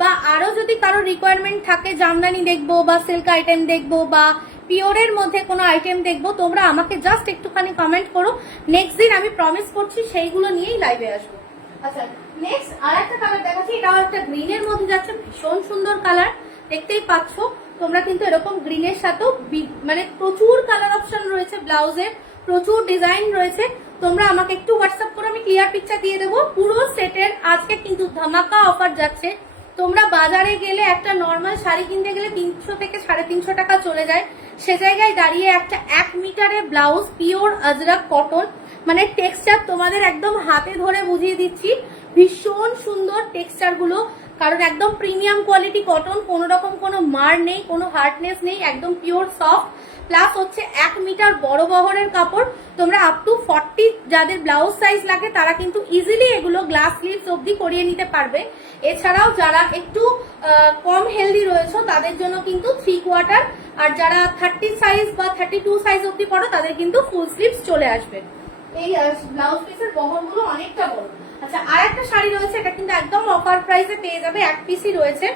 বা আরো যদি কারো রিকোয়ারমেন্ট থাকে জামদানি দেখবো বা সিল্ক আইটেম দেখবো বা পিওরের মধ্যে কোনো আইটেম দেখবো, তোমরা আমাকে জাস্ট একটুখানি কমেন্ট করো, নেক্সট দিন আমি প্রমিস করছি সেইগুলো নিয়েই লাইভে আসবো। আচ্ছা নেক্সট আর একটা কালার দেখাচ্ছি, এটাও একটা গ্রিনের মধ্যে যাচ্ছে, ভীষণ সুন্দর কালার, দেখতেই পাচ্ছ তোমরা কিন্তু এরকম গ্রিনের সাথেও মানে প্রচুর কালার অপশন রয়েছে, ব্লাউজের প্রচুর ডিজাইন রয়েছে, তোমরা আমাকে একটু হোয়াটসঅ্যাপ করে আমি ক্লিয়ার পিকচার দিয়ে দেবো। পুরো সেটের আজকে কিন্তু ধামাকা অফার যাচ্ছে, তোমরা বাজারে গেলে একটা নর্মাল শাড়ি কিনতে গেলে 300 থেকে 350 টাকা চলে যায়, সে জায়গায় দাঁড়িয়ে একটা 1 মিটারের ব্লাউজ পিওর আজরাক কটন, মানে টেক্সচার তোমাদের একদম হাতে ধরে বুঝিয়ে দিচ্ছি, ভীষণ সুন্দর টেক্সচার গুলো, কারণ একদম প্রিমিয়াম কোয়ালিটি কটন, কোনো রকম কোনো মার নেই, কোনো হার্ডনেস নেই, একদম পিওর সফট, প্লাস হচ্ছে 1 মিটার বড় বহরের কাপড়। তোমরা আপ টু 40 যাদের ব্লাউজ সাইজ লাগে তারা কিন্তু ইজিলি এগুলো গ্লাস স্লিভস অবধি করিয়ে নিতে পারবে। এছাড়াও যারা একটু কম হেলদি রয়েছে তাদের জন্য কিন্তু 3/4, আর যারা 30 সাইজ বা 32 সাইজ অবধি পড়ো তাদের কিন্তু ফুল স্লিভস চলে আসবে। এই ব্লাউজ পিসের বহরগুলো অনেকটা বড়। আচ্ছা আর একটা শাড়ি রয়েছে, এটা কিন্তু একদম অফার প্রাইসে পেয়ে যাবে, 1 পিসই রয়েছে,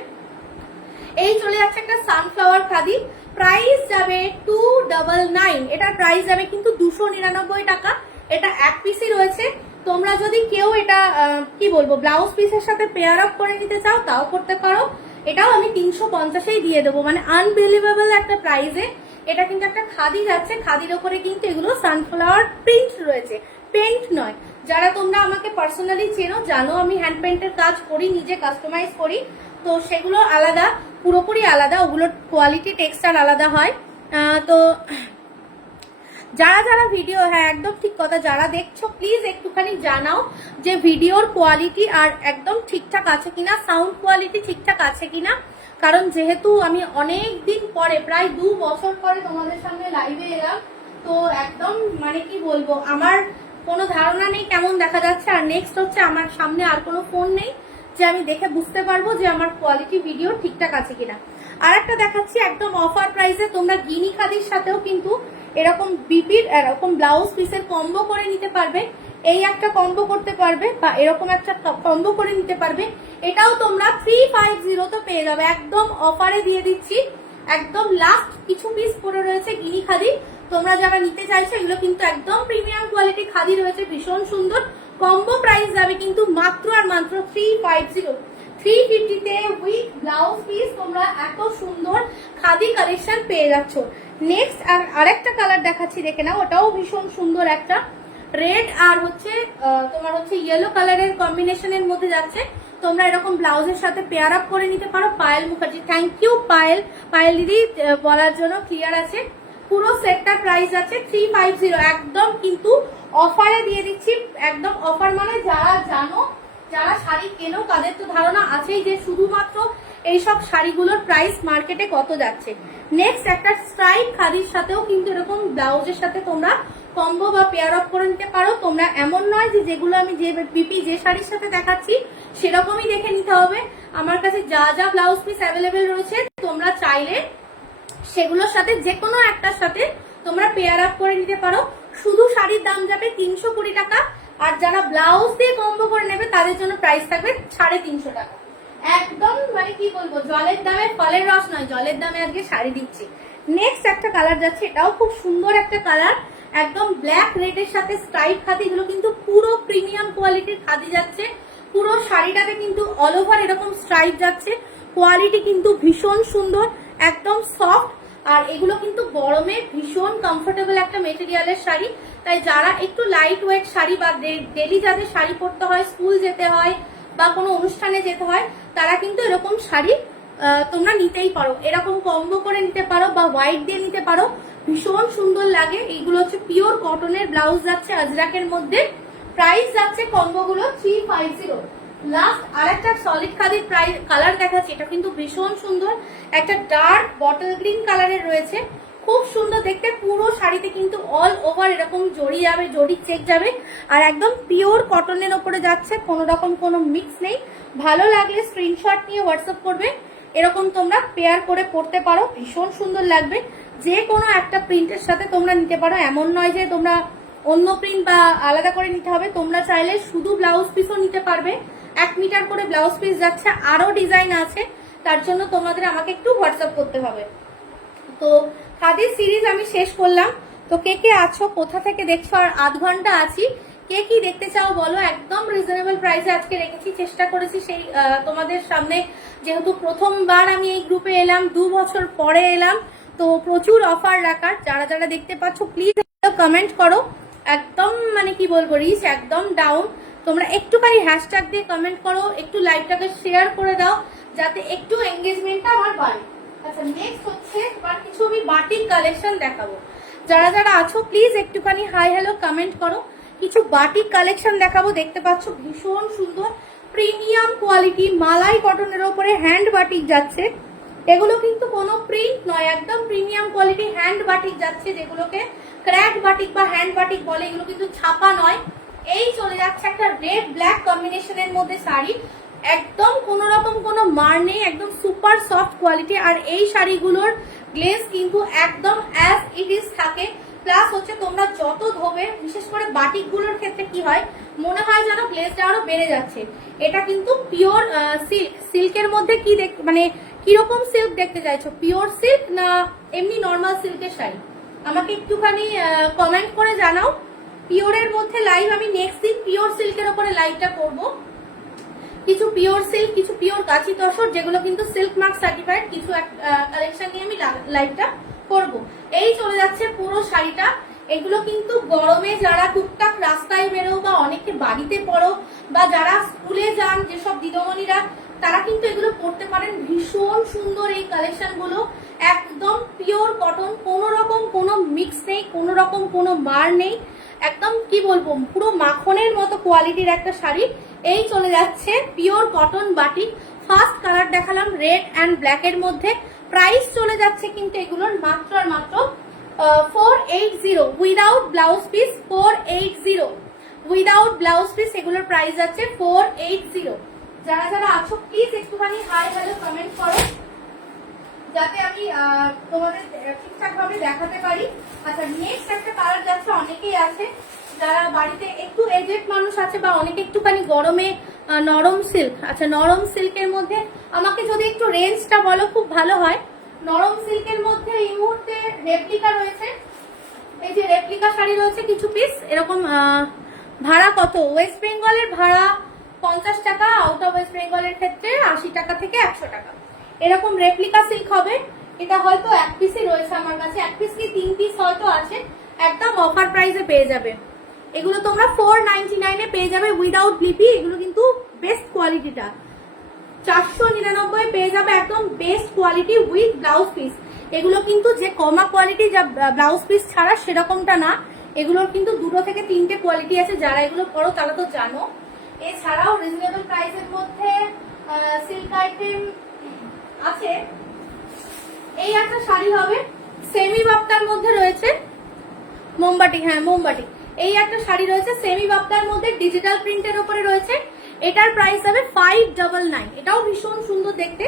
এই চলে যাচ্ছে একটা সানফ্লাওয়ার খাদি, প্রাইস যাবে 299, এটার প্রাইস যাবে কিন্তু 299 টাকা, এটা 1 পিসই রয়েছে। তোমরা যদি কেউ এটা কি বলবো ব্লাউজ পিসের সাথে পেয়ার আপ করে নিতে চাও তাও করতে পারো, এটাও আমি 350-এই দিয়ে দেবো, মানে আনবিলিভেবল একটা প্রাইসে। এটা কিন্তু একটা খাদি যাচ্ছে, খাদির ওপরে কিন্তু এগুলো সানফ্লাওয়ার প্রিন্ট রয়েছে, পেন্ট নয়। যারা তোমরা আমাকে পার্সোনালি চেনো জানো আমি হ্যান্ড পেন্টের কাজ করি, নিজে কাস্টমাইজ করি, তো সেগুলো আলাদা, পুরোপুরি আলাদা, ওগুলোর কোয়ালিটি টেক্সচার আলাদা হয়। তো যারা যারা ভিডিও, হ্যাঁ একদম ঠিক কথা, যারা দেখছো প্লিজ একটুখানি জানাও যে ভিডিওর কোয়ালিটি আর একদম ঠিকঠাক আছে কিনা, সাউন্ড কোয়ালিটি ঠিকঠাক আছে কিনা, কারণ যেহেতু আমি অনেক দিন পরে প্রায় 2 বছর পরে তোমাদের সামনে লাইভে এলাম, তো একদম মানে কি বলবো আমার কোনো ধারণা নেই কেমন দেখা যাচ্ছে। আর নেক্সট হচ্ছে আমার সামনে আর কোনো ফোন নেই যে আমি দেখে বুঝতে পারবো যে আমার কোয়ালিটি ভিডিও ঠিকঠাক আছে কিনা। আর একটা দেখাচ্ছি একদম অফার প্রাইসে, তোমরা গিনি খাদির সাথেও কিন্তু এরকম বিপির এরকম ব্লাউজ পিসের কম্বো করে নিতে পারবে, এই একটা কম্বো করতে পারবে বা এরকম একটা কম্বো করে নিতে পারবে, এটাও তোমরা 350 তো পেয়ে যাবে, একদম অফারে দিয়ে দিচ্ছি, একদম লাস্ট কিছু পিস পড়ে রয়েছে গিনি খাদি, তোমরা যারা নিতে চাইছো এগুলো কিন্তু একদম প্রিমিয়াম কোয়ালিটি খাদি রয়েছে, ভীষণ সুন্দর, কম্বো প্রাইস যাবে কিন্তু মাত্র আর মাত্র 350, 350-তে উইথ ব্লাউজ পিস তোমরা এত সুন্দর খাদি কালেকশন পেয়ে যাচ্ছ। নেক্সট আর আরেকটা কালার দেখাচ্ছি, দেখে নাও, ওটাও ভীষণ সুন্দর, একটা রেড আর হচ্ছে তোমার হচ্ছে ইয়েলো কালারের কম্বিনেশনের মধ্যে যাচ্ছে, তোমরা এরকম ব্লাউজের সাথে পেয়ার আপ করে নিতে পারো। পায়েল মুখার্জি, থ্যাংক ইউ পায়েল, পায়েল দিদি বলার জন্য, ক্লিয়ার আছে। পুরো সেটটার প্রাইস আছে 350, একদম কিন্তু অফারে দিয়ে দিচ্ছি, একদম অফার, মানে যারা জানো যারা শাড়ি কেনো তাদের তো ধারণা আছেই যে শুধুমাত্র এইসব শাড়িগুলোর প্রাইস মার্কেটে কত যাচ্ছে। নেক্সট একটা স্ট্রাইপ খাদির সাথেও কিন্তু এরকম ব্লাউজের সাথে তোমরা কম্বো বা পেয়ার আপ করে নিতে পারো, তোমরা এমন নয় যে যেগুলো আমি যে বিপি যে শাড়ির সাথে দেখাচ্ছি সেরকমই দেখে নিতে হবে, আমার কাছে যা যা ব্লাউজ পিস অ্যাভেলেবেল রয়েছে তোমরা চাইলে সেগুলোর সাথে যে কোনো একটার সাথে তোমরা পেয়ার আপ করে নিতে পারো। শুধু শাড়ির দাম যাবে 320 টাকা, আর যারা ব্লাউজ দিয়ে কম্বো করে নেবে তাদের জন্য প্রাইস থাকবে 350 টাকা, একদম মানে কি বলবো জলের দামে ফলের রস নয়, জলের দামে আজকে শাড়ি দিচ্ছি। নেক্সট একটা কালার যাচ্ছে, এটাও খুব সুন্দর একটা কালার, একদম ব্ল্যাক রেডের সাথে স্ট্রাইপ খাদি। এগুলো কিন্তু পুরো প্রিমিয়াম কোয়ালিটির খাদি যাচ্ছে। পুরো শাড়িটাতে কিন্তু অল ওভার এরকম স্ট্রাইপ যাচ্ছে। কোয়ালিটি কিন্তু ভীষণ সুন্দর, একদম সফট। আর এগুলো কিন্তু গরমে ভীষণ কমফোর্টেবল একটা মেটেরিয়ালের শাড়ি। তাই যারা একটু লাইট ওয়েট শাড়ি বা ডেলি যাদের শাড়ি পরতে হয়, স্কুল যেতে হয় বা কোনো অনুষ্ঠানে যেতে হয়, তারা কিন্তু এরকম শাড়ি তোমরা নিতেই পারো। এরকম কম্বো করে নিতে পারো বা হোয়াইট দিয়ে নিতে পারো, ভীষণ সুন্দর লাগে। এইগুলো হচ্ছে পিওর কটনের ব্লাউজ যাচ্ছে আজরাকের মধ্যে। প্রাইস যাচ্ছে কম্বো গুলো 350। লাস্ট আরেকটা সলিড খাদির প্রাইস কালার দেখাচ্ছি, এটা কিন্তু ভীষণ সুন্দর, একটা ডার্ক বটল গ্রিন কালারের রয়েছে, খুব সুন্দর দেখতে। পুরো শাড়িতে কিন্তু অল ওভার এরকম জড়ি যাবে, জড়ি চেক যাবে, আর একদম পিওর কটনের ওপরে যাচ্ছে, কোনো রকম কোনো মিক্স নেই। ভালো লাগলে স্ক্রিনশট নিয়ে হোয়াটসঅ্যাপ করবে। এরকম তোমরা পেয়ার করে পড়তে পারো, ভীষণ সুন্দর লাগবে। যে কোনো একটা প্রিন্টের সাথে তোমরা নিতে পারো, এমন নয় যে তোমরা অন্য প্রিন্ট বা আলাদা করে নিতে হবে। তোমরা চাইলে শুধু ব্লাউজ পিসও নিতে পারবে। 1 মিটার করে ব্লাউজ পিস যাচ্ছে, আরো ডিজাইন আছে, তার জন্য তোমাদের আমাকে একটু হোয়াটসঅ্যাপ করতে হবে। তো খাদির সিরিজ আমি শেষ করলাম। তো কে কে আছো, কোথা থেকে দেখছো, আর আধ ঘন্টা আছি, কে কি দেখতে চাও বলো। একদম রিজনেবল প্রাইসে আজকে রেখেছি, চেষ্টা করেছি সেই তোমাদের সামনে, যেহেতু প্রথমবার আমি এই গ্রুপে এলাম, 2 বছর পরে এলাম, তো প্রচুর অফার রাখার। যারা যারা দেখতে পাচ্ছ প্লিজ কমেন্ট করো। একদম মানে কি বলবো, রিচ একদম ডাউন। তোমরা একটুখানি হ্যাশট্যাগ দিয়ে কমেন্ট করো, একটু লাইভটাকে শেয়ার করে দাও, যাতে একটু এঙ্গেজমেন্টটা আমার বাড়ে। আচ্ছা, নেক্সট হচ্ছে এবার কিছু আমি বাটিক কালেকশন দেখাবো। যারা যারা আছো প্লিজ একটুখানি হাই হ্যালো কমেন্ট করো। কিছু বাটিক কালেকশন দেখাবো, দেখতে পাচ্ছ ভীষণ সুন্দর প্রিমিয়াম কোয়ালিটি মালাই কটনের ওপরে হ্যান্ড বাটিক যাচ্ছে। এগুলো কিন্তু কোনো প্রিন্ট নয়, একদম প্রিমিয়াম কোয়ালিটি হ্যান্ড বাটিক যাচ্ছে, যেগুলোকে ক্র্যাক বাটিক বা হ্যান্ড বাটিক বলে। এগুলো কিন্তু ছাপা নয়। এই চলে যাচ্ছে একটা রেড ব্ল্যাক কম্বিনেশনের মধ্যে শাড়ি, একদম কোনো রকম কোনো মার নেই, একদম সুপার সফট কোয়ালিটি। আর এই শাড়িগুলোর গ্লেজ কিন্তু একদম অ্যাজ ইট ইজ থাকে। প্লাস হচ্ছে তোমরা যত ধোবে, বিশেষ করে বাটিকগুলোর ক্ষেত্রে কি হয়, মনে হয় যেন গ্লেজটা আরো বেড়ে যাচ্ছে। এটা কিন্তু পিওর সিল্ক। সিল্কের মধ্যে কি মানে কিরকম সিল্ক দেখতে চাইছো, পিওর সিল্ক না এমনি নর্মাল সিল্কের শাড়ি, আমাকে একটুখানি কমেন্ট করে জানাও। পিওরের মধ্যে লাইভ আমি নেক্সট দিন পিওর সিল্কের ওপরে লাইভটা করবো। কিছু পিওর সিল্ক, কিছু পিওর কাঁচি তসর, যেগুলো কিন্তু সিল্ক মার্ক সার্টিফাইড, কিছু কালেকশন নিয়ে আমি লাইভটা করব। এই চলে যাচ্ছে পুরো শাড়িটা। এগুলো কিন্তু গরমে যারা টুকটাক রাস্তায় বেরো বা অনেকে বাড়িতে পড়ো বা যারা স্কুলে যান, যেসব দিদিমণিরা, তারা কিন্তু এগুলো পরতে পারেন। ভীষণ সুন্দর এই কালেকশন গুলো, একদম পিওর কটন, কোনো রকম কোনো মিক্স নেই, কোনো রকম কোনো মার নেই, একদম কি বলবো পুরো মাখনের মতো কোয়ালিটির একটা শাড়ি। এই চলে যাচ্ছে pure cotton batik. First colour দেখালাম রেড অ্যান্ড ব্ল্যাক এর মধ্যে। প্রাইস চলে যাচ্ছে কিন্তু এগুলোর মাত্র আর মাত্র 480 without blouse piece. 480 without blouse piece, এগুলোর প্রাইস যাচ্ছে 480। যারা যারা আছো প্লিজ একটুখানি হাই হ্যালো কমেন্ট করো, যাতে আমি তোমাদের ঠিকঠাক ভাবে দেখাতে পারি। আচ্ছা, নেক্সট একটা কালার যাচ্ছে, অনেকেই আছে যারা বাড়িতে একটু এজেড মানুষ আছে বা অনেকে একটুখানি গরমে নরম সিল্ক। আচ্ছা, নরম সিল্কের মধ্যে আমাকে যদি একটু রেঞ্জটা বলো খুব ভালো হয়। নরম সিল্কের মধ্যে এই মুহূর্তে রেপ্লিকা রয়েছে, এই যে রেপ্লিকা শাড়ি রয়েছে কিছু পিস এরকম। ভাড়া কত? ওয়েস্ট বেঙ্গলের ভাড়া 50 টাকা, আউট অফ ওয়েস্ট বেঙ্গলের ক্ষেত্রে 80 টাকা থেকে 100 টাকা, এরকম রেপ্লিকা সিল্ক হবে। এটা হয়তো 1 পিসই রয়েছে আমার কাছে, 1 পিস কি 3 পিস হয়তো আছে। একদম অফার প্রাইসে পেয়ে যাবে এগুলো, তোমরা 499 এ পেয়ে যাবে উইদাউট লিপি। এগুলো কিন্তু বেস্ট কোয়ালিটিটা 499 পেয়ে যাবে, একদম best quality with blouse piece. এগুলো কিন্তু যে কমা কোয়ালিটি যা ব্লাউজ পিস ছাড়া সেরকমটা না, এগুলোর কিন্তু 2 থেকে 3টে কোয়ালিটি আছে। যারা এগুলো পরো তারা তো জানো। এছাড়াও রিজনেবল প্রাইসের মধ্যে সিল্ক আইটেম আছে। এই একটা শাড়ি হবে সেমি বাপ্তার মধ্যে রয়েছে, মোমবাটি, হ্যাঁ মোমবাটি। এই একটা শাড়ি রয়েছে সেমি বাপ্তার মধ্যে, ডিজিটাল প্রিন্টের উপরে রয়েছে। এটার প্রাইস হবে 599। এটাও ভীষণ সুন্দর দেখতে,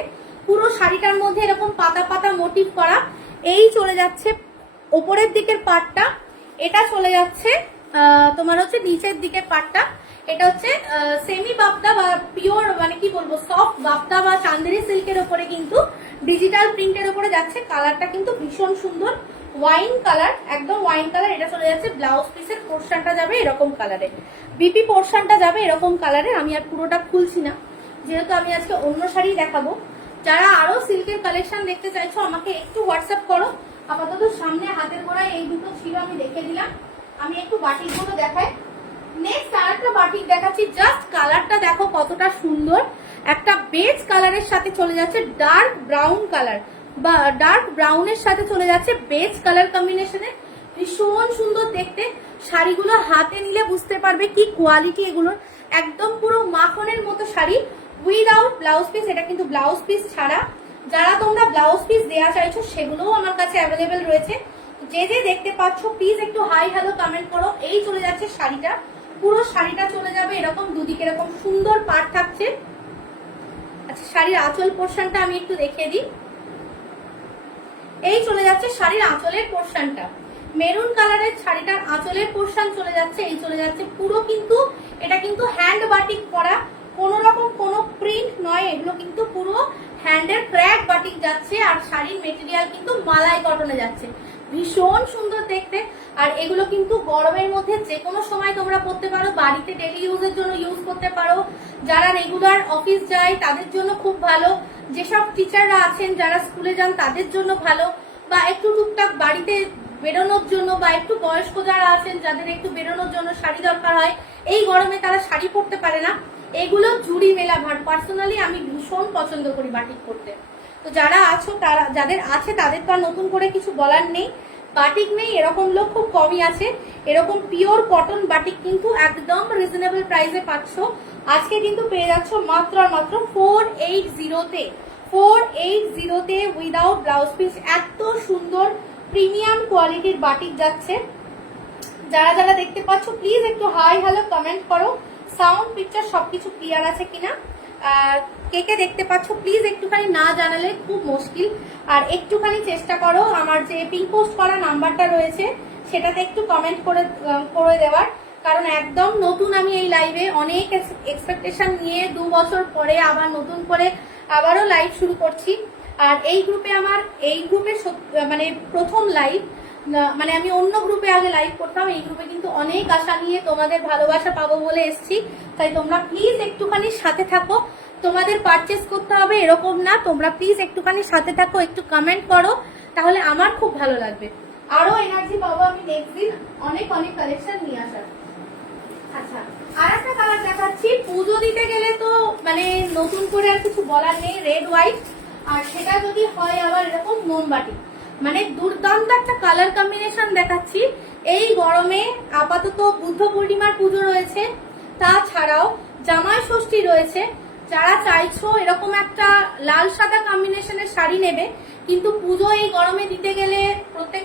পুরো শাড়িটার মধ্যে এরকম পাতা পাতা মোটিভ করা। এই চলে যাচ্ছে ওপরের দিকের পাটটা, এটা চলে যাচ্ছে তোমার হচ্ছে নিচের দিকের পাটটা। এটা হচ্ছে সেমি বাপ্তা বা পিওর মানে কি বলবো সফট বাপ্তা বা চান্দেরি সিল্কের উপরে কিন্তু ডিজিটাল প্রিন্টের উপরে যাচ্ছে। কালারটা কিন্তু ভীষণ সুন্দর, ওয়াইন কালার, একদম ওয়াইন কালার। এটা চলে যাচ্ছে ব্লাউজ পিসের পোর্শনটা যাবে এরকম কালারে, বিপি পোর্শনটা যাবে এরকম কালারে। আমি আর পুরোটা খুলছি না, যেহেতু আমি আজকে অন্য শাড়ি দেখাবো। যারা আরো সিল্কের কালেকশন দেখতে চাইছো আমাকে একটু হোয়াটসঅ্যাপ করো। আপাতত সামনে হাতের গোড়ায় এই দুটো ছিল, আমি দেখে দিলাম। আমি একটু বাটিকগুলো দেখাই। নেক্সট আরেকটা বাটিক দেখাচ্ছি, জাস্ট কালারটা দেখো কতটা সুন্দর। একটা বেজ কালারের সাথে চলে যাচ্ছে ডার্ক ব্রাউন কালার, বা ডার্ক ব্রাউনের সাথে চলে যাচ্ছে বেজ কালার কম্বিনেশনে। ভীষণ সুন্দর দেখতে। শাড়িগুলো হাতে নিলে বুঝতে পারবে কি কোয়ালিটি এগুলোর, একদম পুরো মাখনের মতো শাড়ি উইদাউট ব্লাউজ পিস। এটা কিন্তু ব্লাউজ পিস ছাড়া। যারা তোমরা ব্লাউজ পিস দেওয়া চাইছো সেগুলোও আমার কাছে অ্যাভেলেবেল রয়েছে। যে যে দেখতে পাচ্ছ প্লিজ একটু হাই হ্যালো কমেন্ট করো। এই চলে যাচ্ছে শাড়িটা, পুরো শাড়িটা চলে যাবে এরকম দুদিকে এরকম সুন্দর পাড় থাকছে। আচ্ছা, শাড়ির আঁচল পোর্শনটা আমি একটু দেখিয়ে দিই। এই চলে যাচ্ছে শাড়ির আঁচলের পোর্শনটা, মেরুন কালারের শাড়িটার আঁচলের পোর্শন চলে যাচ্ছে। এই চলে যাচ্ছে পুরো, কিন্তু এটা কিন্তু হ্যান্ড বাটিক করা, কোনো রকম কোনো প্রিন্ট নয়, এগুলো কিন্তু পুরো হ্যান্ডের ক্র্যাক বাটিক যাচ্ছে। আর শাড়ির মেটেরিয়াল কিন্তু মালাই কটনে যাচ্ছে, ভীষণ সুন্দর দেখতে। আর এগুলো কিন্তু গরমের মধ্যে যে কোনো সময় তোমরা পরতে পারো, বাড়িতে ডেলি ইউজের জন্য ইউজ করতে পারো। যারা রেগুলার অফিস যায় তাদের জন্য খুব ভালো, যেসব টিচাররা আছেন যারা স্কুলে যান তাদের জন্য ভালো, বা একটু টুকটাক বাড়িতে বেরোনোর জন্য, বা একটু বয়স্ক যারা আছেন যাদের একটু বেরোনোর জন্য শাড়ি দরকার হয়, এই গরমে তারা শাড়ি পরতে পারে না, এগুলো জুড়ি মেলা ভার। পার্সোনালি আমি ভীষণ পছন্দ করি বাটিক পরতে। তো যারা আছো, তারা যাদের আছে তাদের তো আর নতুন করে কিছু বলার নেই। বাটিক নেই এরকম লোক খুব কমই আছে। এরকম পিওর কটন বাটিক কিন্তু একদম রিজনেবল প্রাইসে পাচ্ছ। আজকে কিন্তু পেয়ে যাচ্ছ মাত্র আর মাত্র 480-তে, 480-তে উইদাউট ব্লাউজ পিস। এত সুন্দর প্রিমিয়াম কোয়ালিটির বাটিক যাচ্ছে। যারা যারা দেখতে পাচ্ছ প্লিজ একটু হাই হ্যালো কমেন্ট করো। সাউন্ড পিকচার সবকিছু ক্লিয়ার আছে কিনা, কে কে দেখতে পাচ্ছ প্লিজ একটুখানি না জানালে খুব মুশকিল। আর একটুখানি চেষ্টা করো আমার যে পিন পোস্ট করা নাম্বারটা রয়েছে সেটাতে একটু কমেন্ট করে দেওয়ার, কারণ একদম নতুন আমি এই লাইভে, অনেক এক্সপেকটেশন নিয়ে 2 বছর পরে আবার নতুন করে আবারও লাইভ শুরু করছি। আর এই গ্রুপে আমার, এই গ্রুপে মানে প্রথম লাইভ, মানে আমি অন্য গ্রুপে আগে লাইভ করতাম, এই গ্রুপে কিন্তু অনেক আশা নিয়ে তোমাদের ভালোবাসা পাবো বলে এসছি। তাই তোমরা প্লিজ একটুখানি সাথে থাকো। তোমাদের পারচেস করতে হবে এরকম না, তোমরা প্লিজ একটুখানি সাথে থাকো, একটু কমেন্ট করো, তাহলে আমার খুব ভালো লাগবে। আরো এনার্জি পাবো আমি নেক্সট দিন অনেক অনেক কালেকশন নিয়ে আসার। আচ্ছা, আর একটা কালার দেখাচ্ছি। পুজো দিতে গেলে তো মানে নতুন করে আর কিছু বলার নেই, রেড হোয়াইট। আর সেটা যদি হয় আবার এরকম মোমবাটি, মানে দুর্দান্ত একটা কালার কম্বিনেশন দেখাচ্ছি। এই গরমে আপাতত বুদ্ধ পূর্ণিমার পুজো রয়েছে, তাছাড়াও জামাই ষষ্ঠী রয়েছে। যারা চাইছো এরকম একটা লাল সাদা কম্বিনেশনের শাড়ি নেবে, কিন্তু পুজো এই গরমে দিতে গেলে প্রত্যেক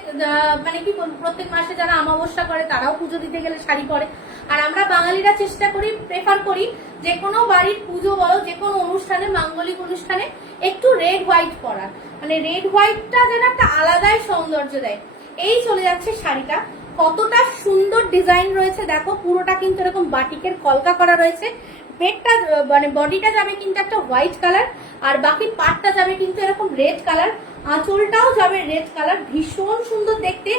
মানে কি বলবো, প্রত্যেক মাসে যারা অমাবস্যা করে তারাও পুজো দিতে গেলে শাড়ি পরে। আর আমরা বাঙালিরা চেষ্টা করি, প্রেফার করি যে কোনো বাড়ির পুজো বলো, যে কোনো অনুষ্ঠানে, মাঙ্গলিক অনুষ্ঠানে একটু রেড হোয়াইট পরার, মানে রেড হোয়াইটটা যেন একটা আলাদাই সৌন্দর্য দেয়। এই চলে যাচ্ছে শাড়িটা, কতটা সুন্দর ডিজাইন রয়েছে দেখো। পুরোটা কিন্তু এরকম বাটিকের কলকা করা রয়েছে। বেডটা মানে বডিটা যাবে কিন্তু একটা হোয়াইট কালার, আর বাকি পার্টটা যাবে কিন্তু এরকম রেড কালার, আঁচলটাও যাবে রেড কালার। ভীষণ সুন্দর দেখতে,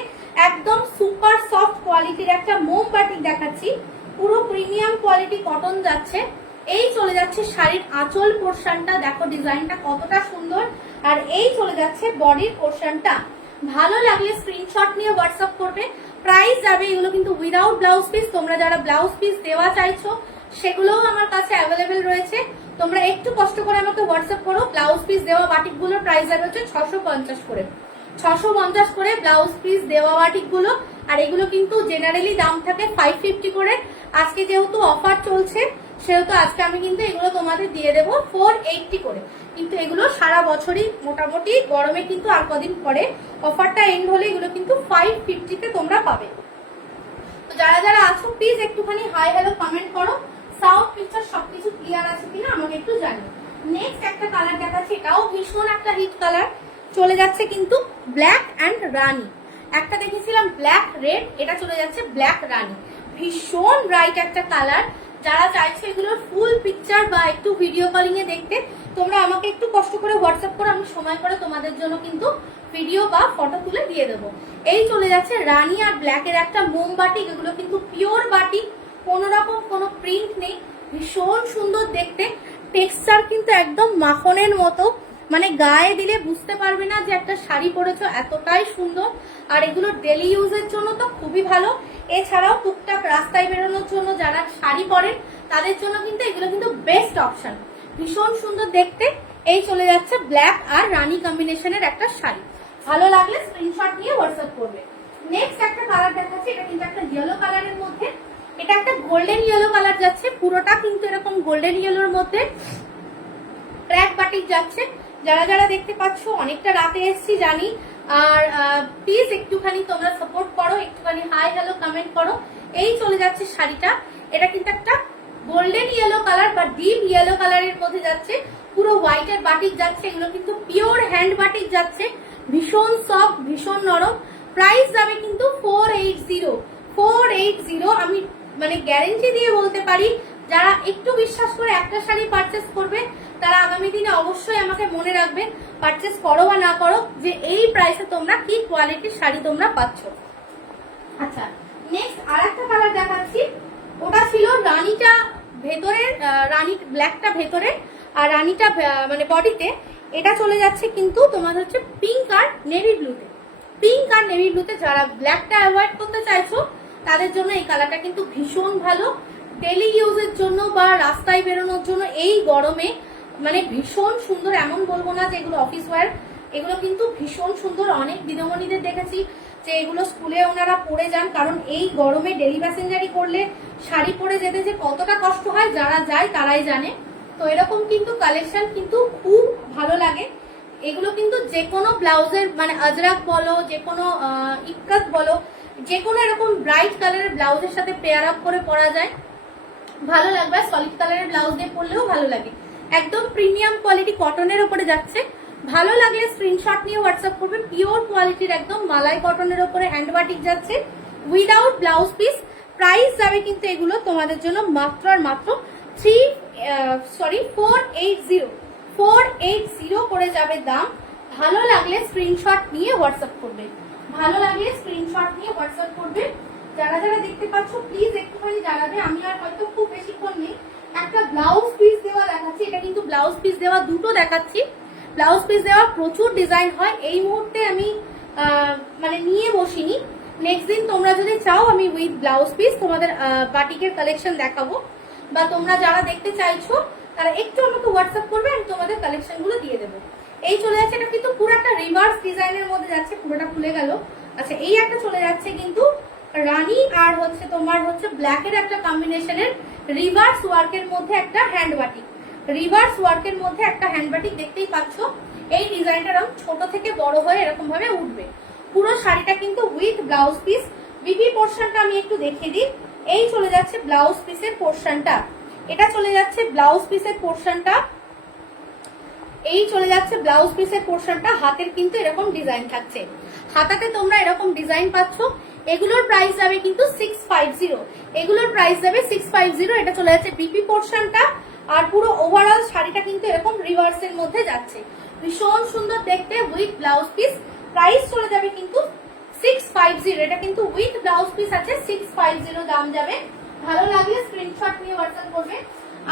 একদম সুপার সফট কোয়ালিটির একটা মোম বাটিক দেখাচ্ছি। পুরো প্রিমিয়াম কোয়ালিটি কটন যাচ্ছে। এই চলে যাচ্ছে শাড়ির আঁচল পোর্শনটা, দেখো ডিজাইনটা কতটা সুন্দর। আর এই চলে যাচ্ছে বডির পোর্শনটা। ভালো লাগলে স্ক্রিনশট নিয়ে হোয়াটসঅ্যাপ করবে। প্রাইস যাবে এগুলো কিন্তু উইদাউট ব্লাউজ পিস। তোমরা যারা ব্লাউজ পিস দেওয়া চাইছো সেগুলোও আমার কাছে অ্যাভেলেবেল রয়েছে। তোমরা একটু কষ্ট করে আমাকে হোয়াটসঅ্যাপ করো। ব্লাউজ পিস দেওয়া বাটিকগুলোর প্রাইস যাবে হচ্ছে 650 করে, 650 করে ব্লাউজ পিস দেওয়া বাটিকগুলো। আর এগুলো কিন্তু জেনারেলি দাম থাকে 550 করে। আজকে যেহেতু অফার চলছে সেহেতু আজকে আমি কিন্তু এগুলো তোমাদের দিয়ে দেবো 480 করে। কিন্তু এগুলো সারা বছরই মোটামুটি, গরমে কিন্তু আর কদিন পরে অফারটা এন্ড হলে এগুলো কিন্তু 550-তে তোমরা পাবে। তো যারা যারা আছো প্লিজ একটুখানি হাই হ্যালো কমেন্ট করো। সাউন্ড পিকচার সবকিছু ক্লিয়ার আছে কিনা আমাকে একটু জানিও। নেক্সট একটা কালার দেখাচ্ছি, এটাও ভীষণ একটা হিট কালার। চলে যাচ্ছে কিন্তু ব্ল্যাক অ্যান্ড রানি। একটা দেখেছিলাম ব্ল্যাক রেড, এটা চলে যাচ্ছে ব্ল্যাক রানি। ভীষণ ব্রাইট একটা কালার। যারা চাইছো এগুলোর ফুল পিকচার বা একটু ভিডিও কলিং এ দেখতে, তোমরা আমাকে একটু কষ্ট করে হোয়াটসঅ্যাপ করে আমি সময় করে তোমাদের জন্য কিন্তু ভিডিও বা ফটো তুলে দিয়ে দেবো। এই চলে যাচ্ছে রানী আর ব্ল্যাকের একটা মোমবাটিক, এগুলো কিন্তু পিওর বাটিক, কোনো রকম কোনো প্রিন্ট নেই, ভীষণ সুন্দর দেখতে, টেক্সচার কিন্তু একদম মাখনের মতো, মানে গায়ে দিলে বুঝতে পারবে না যে একটা শাড়ি পরেছো, এতটাই সুন্দর। আর এগুলো ডেলি ইউজের জন্য তো খুবই ভালো, এছাড়াও টুকটাক রাস্তায় বেরোনোর জন্য যারা শাড়ি পরেন তাদের জন্য কিন্তু এগুলো কিন্তু বেস্ট অপশন, ভীষণ সুন্দর দেখতে। এই চলে যাচ্ছে ব্ল্যাক আর রানী কম্বিনেশনের একটা শাড়ি, ভালো লাগলে স্ক্রিনশট নিয়ে হোয়াটসঅ্যাপ করবে। নেক্সট একটা কালার দেখাচ্ছি, এটা কিন্তু একটা ইয়েলো কালারের মধ্যে, এটা একটা গোল্ডেন ইয়েলো কালার যাচ্ছে, পুরোটা কিন্তু এরকম গোল্ডেন ইয়েলোর মধ্যে ক্র্যাক বাটিক যাচ্ছে। যারা যারা দেখতে পাচ্ছ অনেকটা রাতে এসছি জানি, আর প্লিজ একটুখানি তোমরা সাপোর্ট করো, একটুখানি হাই হ্যালো কমেন্ট করো। এই চলে যাচ্ছে শাড়িটা, এটা কিন্তু একটা গোল্ডেন ইয়েলো কালার বা ডিপ ইয়েলো কালারের মধ্যে যাচ্ছে, পুরো হোয়াইটের বাটিক যাচ্ছে, এগুলো কিন্তু পিওর হ্যান্ড বাটিক যাচ্ছে, ভীষণ সফট, ভীষণ নরম। প্রাইস যাবে কিন্তু 480। আমি মানে গ্যারেন্টি দিয়ে বলতে পারি, যারা একটু বিশ্বাস করে একটা শাড়ি পারচেস করবে তারা আগামী দিনে অবশ্যই আমাকে মনে রাখবে, পারচেস করো বা না করো, যে এই প্রাইসে তোমরা কি কোয়ালিটির শাড়ি তোমরা পাচ্ছ। আচ্ছা, নেক্সট আর একটা কালার দেখাচ্ছি, ওটা ছিল রানীটা ভেতরের, রানী ব্ল্যাকটা ভেতরে আর রানীটা মানে বডিতে। এটা চলে যাচ্ছে কিন্তু তোমাদের হচ্ছে পিঙ্ক আর নেভি ব্লুতে, পিঙ্ক আর নেভি ব্লুতে। যারা ব্ল্যাকটা অ্যাভয়েড করতে চাইছো তাদের জন্য এই কালারটা কিন্তু ভীষণ ভালো, ডেলি ইউজের জন্য বা রাস্তায় বেরোনোর জন্য এই গরমে মানে ভীষণ সুন্দর। এমন বলবো না যে এগুলো অফিস ওয়্যার, এগুলো কিন্তু ভীষণ সুন্দর। অনেক দিদিমণিদের দেখেছি যে এগুলো স্কুলে ওনারা পরে যান, কারণ এই গরমে ডেলি প্যাসেঞ্জারি করলে শাড়ি পরে যেতে যে কতটা কষ্ট হয় যারা যায় তারাই জানে। তো এরকম কিন্তু কালেকশন কিন্তু খুব ভালো লাগে। এগুলো কিন্তু যে কোনো ব্লাউজের মানে আজরাক বলো, যে কোনো ইক্কাত বলো, যে কোনো এরকম ব্রাইট কালারের ব্লাউজের সাথে পেয়ার আপ করে পরা যায়, ভালো লাগবে। সলিড কালারের ব্লাউজ দিয়ে পরলেও ভালো লাগে, একদম প্রিমিয়াম কোয়ালিটি কটনের উপরে যাচ্ছে। ভালো লাগলে স্ক্রিনশট নিয়ে হোয়াটসঅ্যাপ করবে। পিওর কোয়ালিটির একদম মালাই কটনের উপরে হ্যান্ড বাটিক যাচ্ছে উইদাউট ব্লাউজ পিস। প্রাইস যাবে কিন্তু এগুলো তোমাদের জন্য মাত্র আর মাত্র 480 করে যাবে দাম। ভালো লাগলে স্ক্রিনশট নিয়ে হোয়াটসঅ্যাপ করবে, ভালো লাগলে স্ক্রিনশট নিয়ে হোয়াটসঅ্যাপ করবে। যারা যারা দেখতে পাচ্ছ প্লিজ একটুখানি জানাবে, আমি আর হয়তো খুব বেশিক্ষণ নেই। একটা ব্লাউজ পিস দেওয়া দেখাচ্ছি, এটা কিন্তু ব্লাউজ পিস দেওয়া দুটো দেখাচ্ছি। ব্লাউজ পিস দেওয়া প্রচুর ডিজাইন হয়, এই মুহূর্তে আমি মানে নিয়ে বসিনি। নেক্সট দিন তোমরা যদি চাও আমি উইথ ব্লাউজ পিস তোমাদের বাটিকের কালেকশন দেখাবো, বা তোমরা যারা দেখতে চাইছো তারা একটু আমাকে হোয়াটসঅ্যাপ করবে, আমি তোমাদের কালেকশন গুলো দিয়ে দেবো। এই চলে যাচ্ছে, এটা কিন্তু পুরো একটা রিভার্স ডিজাইনের মধ্যে যাচ্ছে, পুরোটা খুলে গেল। আচ্ছা, এই একটা চলে যাচ্ছে কিন্তু রানী আর হচ্ছে তোমার হচ্ছে ব্ল্যাকের একটা কম্বিনেশনের রিভার্স ওয়ার্কের মধ্যে একটা হ্যান্ড বাটিক, রিভার্স ওয়ার্কের মধ্যে একটা হ্যান্ড বাটিক দেখতেই পাচ্ছ। এই ডিজাইনটা এরকম ছোট থেকে বড় হয়ে এরকম ভাবে উঠবে। পুরো শাড়িটা কিন্তু উইথ ব্লাউজ পিস। বিপি পোর্শনটা আমি একটু দেখিয়ে দিই। এই চলে যাচ্ছে ব্লাউজ পিসের পোর্শনটা, এটা চলে যাচ্ছে ব্লাউজ পিসের পোর্শনটা, এই চলে যাচ্ছে ব্লাউজ পিসের পোর্শনটা। হাতের কিন্তু এরকম ডিজাইন থাকছে, হাতাতে তোমরা এরকম ডিজাইন পাচ্ছ। এগুলোর প্রাইস যাবে কিন্তু 650, এগুলোর প্রাইস যাবে 650। এটা চলে যাচ্ছে বিপি পোর্শনটা, আর পুরো ওভারঅল শাড়িটা কিন্তু এরকম রিভার্সের মধ্যে যাচ্ছে, ভীষণ সুন্দর দেখতে উইথ ব্লাউজ পিস। প্রাইস চলে যাবে কিন্তু 650, এটা কিন্তু উইথ ব্লাউজ পিস আছে 650 দাম যাবে। ভালো লাগলে স্ক্রিনশট নিয়ে হোয়াটসঅ্যাপ করবে।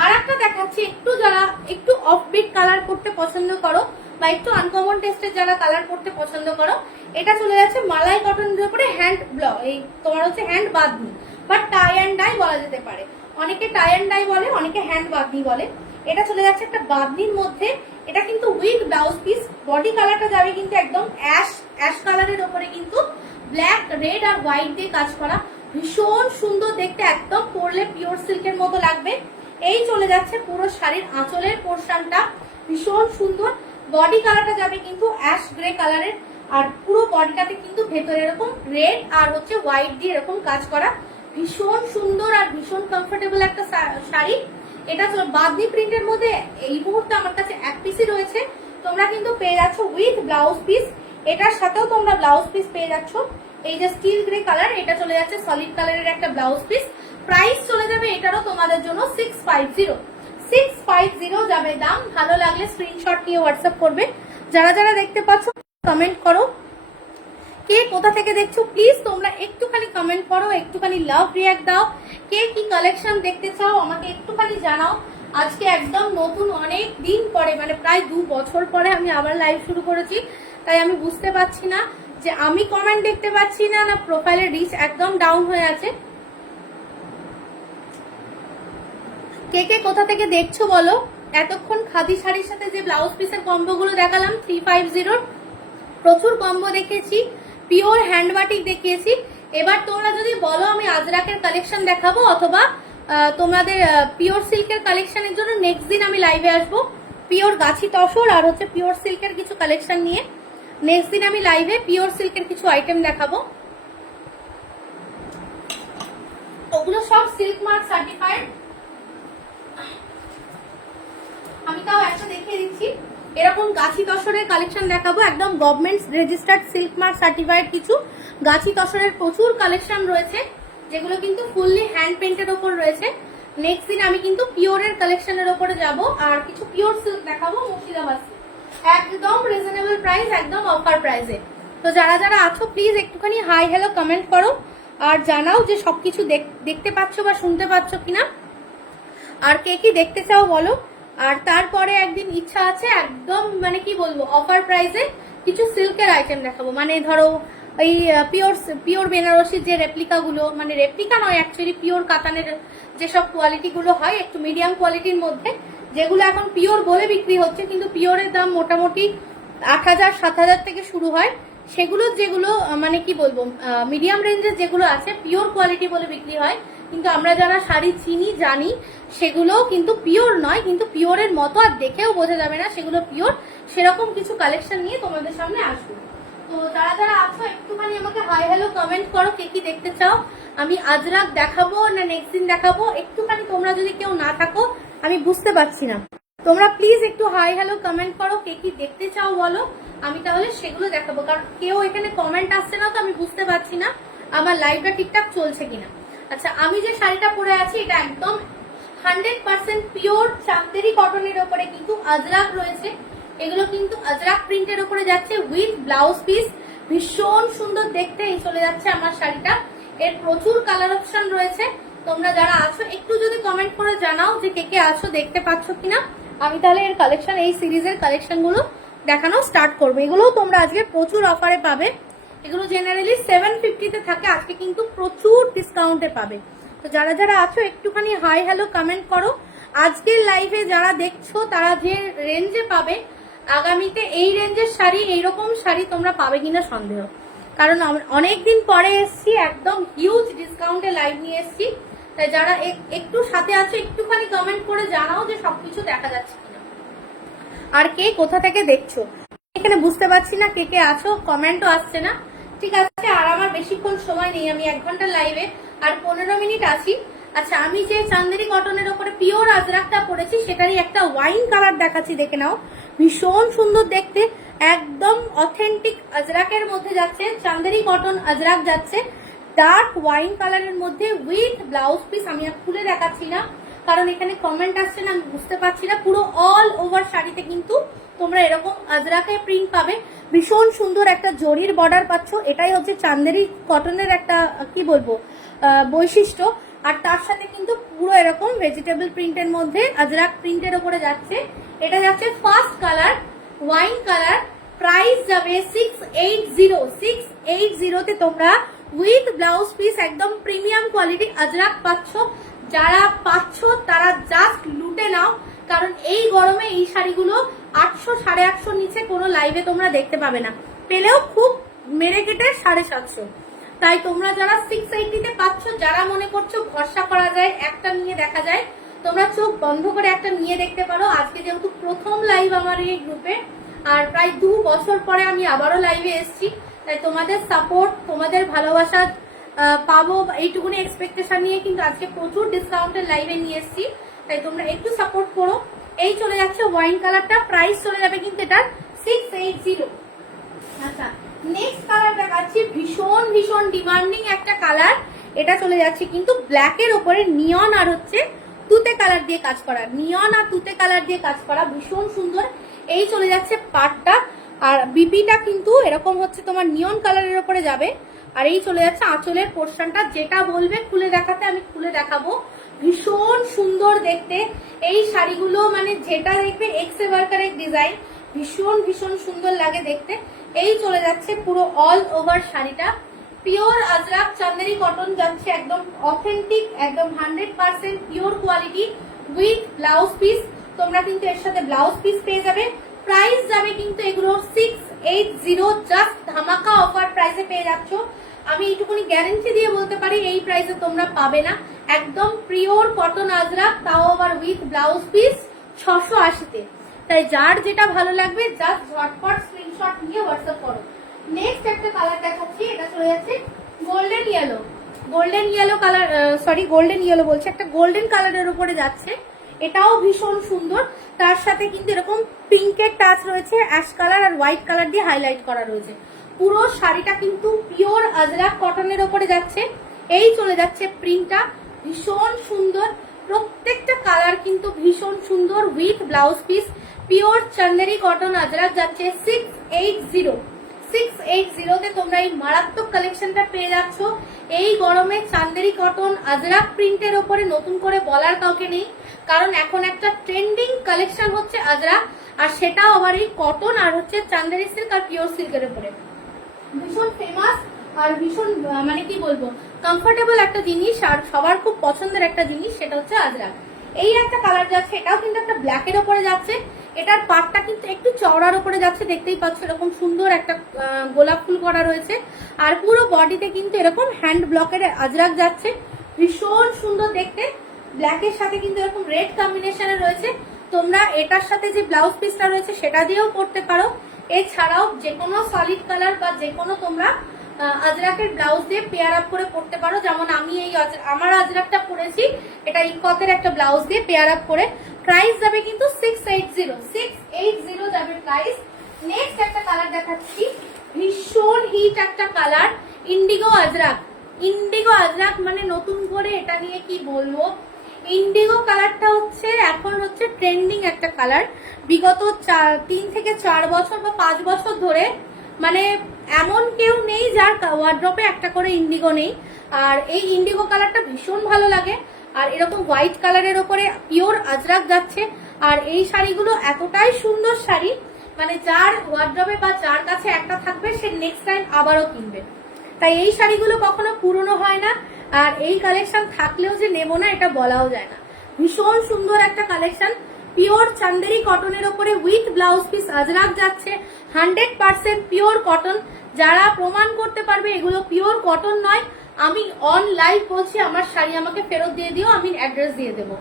আর একটা দেখাচ্ছি, একটু যারা একটু অফবিট কালার করতে পছন্দ করো বা একটু আনকমন টেস্টের যারা কালার করতে পছন্দ করো, এটা চলে যাচ্ছে মালাই কটনের উপরে হ্যান্ড ব্লক, এই তোমার হচ্ছে হ্যান্ড বাঁধনি বা টাই অ্যান্ড ডাই বলা যেতে পারে। অনেকে টাই অ্যান্ড ডাই বলে, অনেকে হ্যান্ড বাঁধনি বলে। এটা চলে যাচ্ছে একটা বাঁধনির মধ্যে, এটা কিন্তু উইথ ব্লাউজ পিস। বডি কালারটা যাবে কিন্তু একদম অ্যাশ কালারের উপরে কিন্তু ব্ল্যাক, রেড আর হোয়াইট দিয়ে কাজ করা, ভীষণ সুন্দর দেখতে, একদম পরলে পিওর সিল্কের মতো লাগবে। এই চলে যাচ্ছে পুরো শাড়ির আঁচলের পোর্শনটা, ভীষণ সুন্দর। বডি কালারটা যাবে কিন্তু অ্যাশ গ্রে কালারের, আর পুরো বডিটাতে কিন্তু ভেতরে এরকম রেড আর হচ্ছে হোয়াইট দিয়ে এরকম কাজ করা, ভীষণ সুন্দর আর ভীষণ কমফোর্টেবল একটা শাড়ি। এটা বাঁধনি প্রিন্টের মধ্যে এই মুহূর্তে আমার কাছে এক পিসই রয়েছে, তোমরা কিন্তু পেয়ে যাচ্ছ উইথ ব্লাউজ পিস। এটার সাথেও তোমরা ব্লাউজ পিস পেয়ে যাচ্ছ। এই যে স্টিল গ্রে কালার, এটা চলে যাচ্ছে সলিড কালারের একটা ব্লাউজ পিস। প্রাইস চলে যাবে এটারও তোমাদের জন্য 650। 650 যাবে দাম। ভালো লাগলে স্ক্রিনশট নিয়ে হোয়াটসঅ্যাপ করবে। যারা যারা দেখতে পাচ্ছ কমেন্ট করো, কে কোথা থেকে দেখছো প্লিজ তোমরা একটুখানি কমেন্ট করো, একটুখানি লাভ রিয়াক্ট দাও। কে কি কালেকশন দেখতে চাও আমাকে একটুখানি জানাও। আজকে একদম নতুন অনেক দিন পরে, মানে প্রায় 2 বছর পরে আমি আবার লাইভ শুরু করেছি। তাই আমি বুঝতে পারছি না যে আমি কমেন্ট দেখতে পাচ্ছি না, না প্রোফাইলের রিচ একদম ডাউন হয়ে আছে। কে কে কোথা থেকে দেখছো বলো। এতক্ষণ খাদি শাড়ির সাথে যে ব্লাউজ পিসের কম্বো গুলো দেখালাম 350, প্রচুর কম্বো দেখেছি, পিওর হ্যান্ড বাটিক দেখিয়েছি। এবার তোমরা যদি বলো আমি আজরাকের কালেকশন দেখাবো অথবা তোমাদের পিওর সিল্কের কালেকশনের জন্য নেক্সট দিন আমি লাইভে আসবো। পিওর গাছি তসর আর হচ্ছে পিওর সিল্কের কিছু কালেকশন নিয়ে নেক্সট দিন আমি লাইভে পিওর সিল্কের কিছু আইটেম দেখাবো। ওগুলো সব সিল্ক মার্ক সার্টিফাইড। আমি তাও একটা দেখিয়ে দিচ্ছি, এরকম গাছি তসরের কালেকশন দেখাবো, একদম government registered silk mark certified কিছু গাছি তসরের প্রচুর কালেকশন রয়েছে, যেগুলো কিন্তু ফুললি হ্যান্ড পেন্টের ওপর রয়েছে। নেক্সট দিন আমি কিন্তু পিওরের কালেকশনের ওপরে যাব আর কিছু পিওর সিল্ক দেখাবো মুর্শিদাবাদ, একদম রিজনেবল প্রাইস, একদম অফার প্রাইসে। তো যারা যারা আছো প্লিজ একটুখানি হাই হ্যালো কমেন্ট করো আর জানাও যে সবকিছু দেখতে পাচ্ছ বা শুনতে পাচ্ছ কিনা, আর কে কি দেখতে চাও বলো। আর তারপরে একদিন ইচ্ছা আছে একদম মানে কি বলবো অফার প্রাইসে কিছু সিল্কের আইটেম দেখাবো, মানে ধরো এই পিওর বেনারসির যে রেপ্লিকা গুলো, মানে রেপ্লিকা নয় অ্যাকচুয়ালি পিওর কাতানের যেসব কোয়ালিটি গুলো হয় একটু মিডিয়াম কোয়ালিটির মধ্যে, যেগুলো এখন পিওর বলে বিক্রি হচ্ছে কিন্তু পিওরের দাম মোটামুটি 8,000 7,000 থেকে শুরু হয়। সেগুলো যেগুলো মানে কি বলবো মিডিয়াম রেঞ্জের যেগুলো আছে পিওর কোয়ালিটি বলে বিক্রি হয়, কিন্তু আমরা যারা শাড়ি চিনি জানি সেগুলো কিন্তু পিওর নয়, কিন্তু পিওরের মতো আর দেখেও বোঝা যাবে না সেগুলো পিওর। সেরকম কিছু কালেকশন নিয়ে তোমাদের সামনে আসবো। তো যারা যারা আছো একটুখানি আমাকে হাই হ্যালো কমেন্ট করো, কে কি দেখতে চাও, আমি আজরাক দেখাবো না নেক্সট দিন দেখাবো। একটুখানি তোমরা যদি কেউ না থাকো আমি বুঝতে পারছি না, তোমরা প্লিজ একটু হাই হ্যালো কমেন্ট করো, কে কি দেখতে চাও বলো, আমি তাহলে সেগুলো দেখাবো। কারণ কেউ এখানে কমেন্ট আসছে না তো আমি বুঝতে পারছি না আমার লাইভটা ঠিকঠাক চলছে কিনা। আচ্ছা, আমি যে শাড়িটা পরে আছি এটা একদম 100% পিওর চান্দেরি কটনের ওপরে কিন্তু আজরাক রয়েছে। এগুলো কিন্তু আজরাক প্রিন্টের ওপরে যাচ্ছে উইথ ব্লাউজ পিস, ভীষণ সুন্দর দেখতে এই চলে যাচ্ছে আমার শাড়িটা। এর প্রচুর কালার অপশন রয়েছে। তোমরা যারা আছো একটু যদি কমেন্ট করে জানাও যে কে কে আছো, দেখতে পাচ্ছ কিনা, আমি তাহলে এর কালেকশন এই সিরিজের কালেকশন গুলো দেখানো স্টার্ট করবো। এগুলোও তোমরা আজকে প্রচুর অফারে পাবে। এগুলো জেনারেলি 750-তে থাকে, আজকে কিন্তু প্রচুর ডিসকাউন্টে পাবে। তো যারা যারা আছো একটুখানি হাই হ্যালো কমেন্ট করো। আজকের লাইভে যারা দেখছো তারা যে রেঞ্জে পাবে, আগামীতে এই রেঞ্জের শাড়ি, এইরকম শাড়ি তোমরা পাবে কিনা সন্দেহ, কারণ অনেকদিন পরে এসছি, একদম হিউজ ডিসকাউন্টে লাইভ নিয়ে এসছি। তাই যারা একটু সাথে আছো একটুখানি কমেন্ট করে জানাও যে সবকিছু দেখা যাচ্ছে কিনা আর কে কোথা থেকে দেখছো। এখানে বুঝতে পারছি না কে কে আছো, কমেন্টও আসছে না। ঠিক আছে, আর আমার বেশিক্ষণ সময় নেই, আমি 1 ঘন্টা লাইভে আর 15 মিনিট আছি। আচ্ছা, আমি যে চান্দেরি কটনের ওপরে পিওর আজরাকটা পরেছি সেটারই একটা ওয়াইন কালার দেখাচ্ছি, দেখে নাও, ভীষণ সুন্দর দেখতে, একদম অথেন্টিক আজরাকের মধ্যে যাচ্ছে, চান্দেরি কটন আজরাক যাচ্ছে ডার্ক ওয়াইন কালারের মধ্যে উইথ ব্লাউজ পিস। আমি আর খুলে দেখাচ্ছি না কারণ এখানে কমেন্ট আসছে না, আমি বুঝতে পারছি না। পুরো অল ওভার শাড়িতে কিন্তু তোমরা এরকম আজরাকের প্রিন্ট পাবে, ভীষণ সুন্দর একটা জরির বর্ডার পাচ্ছ। এটাই হচ্ছে চান্দেরি কটনের একটা কি বলবো বৈশিষ্ট্য। আর তার সাথে কিন্তু পুরো এরকম ভেজিটেবল প্রিন্টের মধ্যে আজরাক প্রিন্টের ওপরে যাচ্ছে। এটা যাচ্ছে first colour wine colour, price যাবে 680 তে তোমরা উইথ ব্লাউজ পিস একদম প্রিমিয়াম কোয়ালিটি আজরাক পাচ্ছ। যারা পাচ্ছ তারা জাস্ট লুটে নাও, কারণ এই গরমে এই শাড়িগুলো 800 850 নিচে কোনো লাইভে তোমরা দেখতে পাবে না, পেলেও খুব মেরে কেটে 750। তাই তোমরা যারা 680-তে পাচ্ছ, যারা মনে করছো ভরসা করা যায়, একটা নিয়ে দেখা যায়, তোমরা চোখ বন্ধ করে একটা নিয়ে দেখতে পারো। আজকে যেহেতু প্রথম লাইভ আমার এই গ্রুপে, আর প্রায় 2 বছর পরে আমি আবারও লাইভে এসেছি, তাই তোমাদের সাপোর্ট, তোমাদের ভালোবাসা পাবো এইটুকুনি এক্সপেকটেশন নিয়ে কিন্তু আজকে প্রচুর ডিসকাউন্টের লাইভে নিয়ে এসেছি। তাই তোমরা একটু সাপোর্ট করো। এই চলে যাচ্ছে ওয়াইন কালারটা, প্রাইস চলে যাবে কিন্তু এটার 680। আচ্ছা, নেক্সট কালার দেখাচ্ছি, ভীষণ ভীষণ ডিমান্ডিং একটা কালার। এটা চলে যাচ্ছে কিন্তু ব্ল্যাকের ওপরে নিয়ন আর হচ্ছে তুতে কালার দিয়ে কাজ করা, নিয়ন আর তুতে কালার দিয়ে কাজ করা, ভীষণ সুন্দর। এই চলে যাচ্ছে পাটটা, আর বিপিটা কিন্তু এরকম হচ্ছে তোমার নিয়ন কালারের উপরে যাবে। আর এই চলে যাচ্ছে আঁচলের পোর্শনটা, যেটা বলবে খুলে দেখাতে আমি খুলে দেখাবো। ভীষণ সুন্দর দেখতে এই শাড়িগুলো, মানে যেটা দেখবে এক্স ওয়ার্কারের ডিজাইন, ভীষণ ভীষণ সুন্দর লাগে দেখতে। এই চলে যাচ্ছে পুরো অল ওভার শাড়িটা, পিওর আজরাক চান্দেরি কটন যাচ্ছে, একদম অথেন্টিক, একদম 100% pure quality with blouse piece. তোমরা কিন্তু এর সাথে ব্লাউজ পিস পেয়ে যাবে। প্রাইস যাবে কিন্তু এগুলো 680, জাস্ট ধামাকা অফার প্রাইসে পেয়ে যাচ্ছ। আমি এইটুকুনি গ্যারেন্টি দিয়ে বলতে পারি এই প্রাইসে তোমরা পাবে না। একদম পিওর কটন আজরাক, তাও আবার উইথ ব্লাউজ পিস 680-তে। তাই যার যেটা ভালো লাগবে জাস্ট ঝটপট স্ক্রিনশট নিয়ে হোয়াটসঅ্যাপ করো। নেক্সট একটা কালার দেখাচ্ছি, এটা চলে যাচ্ছে golden yellow. Golden yellow colour, sorry golden yellow বলছে, একটা গোল্ডেন কালারের উপরে যাচ্ছে, এটাও ভীষণ সুন্দর। তার সাথে কিন্তু এরকম পিঙ্কের টাচ রয়েছে, অ্যাশ কালার আর হোয়াইট কালার দিয়ে হাইলাইট করা রয়েছে। পুরো শাড়িটা কিন্তু পিওর আজরাক কটনের ওপরে যাচ্ছে। এই চলে যাচ্ছে প্রিন্টটা, ভীষণ সুন্দর, প্রত্যেকটা কালার কিন্তু ভীষণ সুন্দর with blouse piece. Pure Chanderi cotton Ajrak যাচ্ছে 680-তে তোমরা এই মারাত্মক কালেকশনটা পেয়ে যাচ্ছ। এই গরমে চান্দেরি কটন আজরাক প্রিন্টের ওপরে নতুন করে বলার কাউকে নেই, কারণ এখন একটা ট্রেন্ডিং কালেকশন হচ্ছে আজরাক, আর সেটাও আবার এই কটন আর হচ্ছে চান্দেরি সিল্ক আর পিওর সিল্কের উপরে। ভীষণ ফেমাস আর ভীষণ মানে কি বলবো কমফোর্টেবল একটা জিনিস, আর সবার খুব পছন্দের একটা জিনিস, সেটা হচ্ছে আজরাক। এই একটা কালার যাচ্ছে, এটাও কিন্তু একটা ব্ল্যাকের ওপরে যাচ্ছে। এটার পাটটা কিন্তু একটু চওড়ার উপরে যাচ্ছে, দেখতেই পাচ্ছ এরকম সুন্দর একটা গোলাপ ফুল করা রয়েছে। আর পুরো বডিতে কিন্তু এরকম হ্যান্ড ব্লকের আজরাক যাচ্ছে, ভীষণ সুন্দর দেখতে। ব্ল্যাকের সাথে কিন্তু এরকম রেড কম্বিনেশনে রয়েছে। তোমরা এটার সাথে যে ব্লাউজ পিসটা রয়েছে সেটা দিয়েও করতে পারো। এছাড়াও যে কোনো সলিড কালার বা যে কোনো তোমরা আজরাকের ব্লাউজ দিয়ে পেয়ার আপ করে পড়তে পারো। যেমন আমি এই আমার আজরাকটা পরেছি, এটা ইকতের একটা ব্লাউজ দিয়ে পেয়ার আপ করে। প্রাইস যাবে কিন্তু 680 যাবে প্রাইস। নেক্সট একটা কালার দেখাচ্ছি, ভীষণ হিট একটা colour, Indigo Ajrak. Indigo Ajrak মানে নতুন করে এটা নিয়ে কি বলবো, ইন্ডিগো কালারটা হচ্ছে এখন হচ্ছে ট্রেন্ডিং একটা কালার। বিগত 3 থেকে 4 বছর বা 5 বছর ধরে মানে এমন কেউ নেই যার ওয়ার্ড্রপে একটা করে ইন্ডিগো নেই। আর এই ইন্ডিগো কালারটা ভীষণ ভালো লাগে। আর এরকম হোয়াইট কালারের ওপরে পিওর আজরাক যাচ্ছে। আর এই শাড়িগুলো এতটাই সুন্দর শাড়ি, মানে যার ওয়ার্ড্রপে বা যার কাছে একটা থাকবে সে নেক্সট টাইম আবারও কিনবে। তাই এই শাড়িগুলো কখনো পুরনো হয় না, আর এই কালেকশন থাকলেও যে নেবো না এটা বলাও যায় না। ভীষণ সুন্দর একটা কালেকশন, পিওর চান্দেরি কটনের ওপরে উইথ ব্লাউজ পিস আজরাক যাচ্ছে, 100% পিওর কটন। যারা প্রমাণ করতে পারবে এগুলো পিওর কটন নয়, আমি অন লাইভ বলছি আমার শাড়ি আমাকে ফেরত দিয়ে দিও, আমি অ্যাড্রেস দিয়ে দেবো।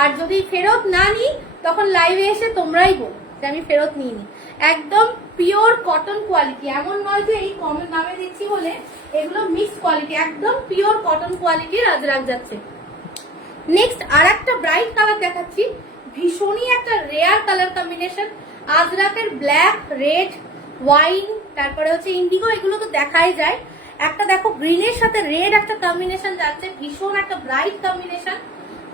আর যদি ফেরত না নিই তখন লাইভে এসে তোমরাই বলো যে আমি ফেরত নিইনি। একদম পিওর কটন কোয়ালিটি, এমন নয় যে এই কমের নামে দিচ্ছি বলে এগুলো মিক্স কোয়ালিটি, একদম পিওর কটন কোয়ালিটির আজরাক যাচ্ছে। নেক্সট আর একটা ব্রাইট কালার দেখাচ্ছি, ভীষণই একটা রেয়ার কালার কম্বিনেশন। আজরাকের ব্ল্যাক, রেড, ওয়াইন, তারপরে হচ্ছে ইন্ডিগো, এগুলো তো দেখাই যায়। একটা দেখো গ্রিনের সাথে রেড একটা কম্বিনেশন যাচ্ছে, ভীষণ একটা ব্রাইট কম্বিনেশন।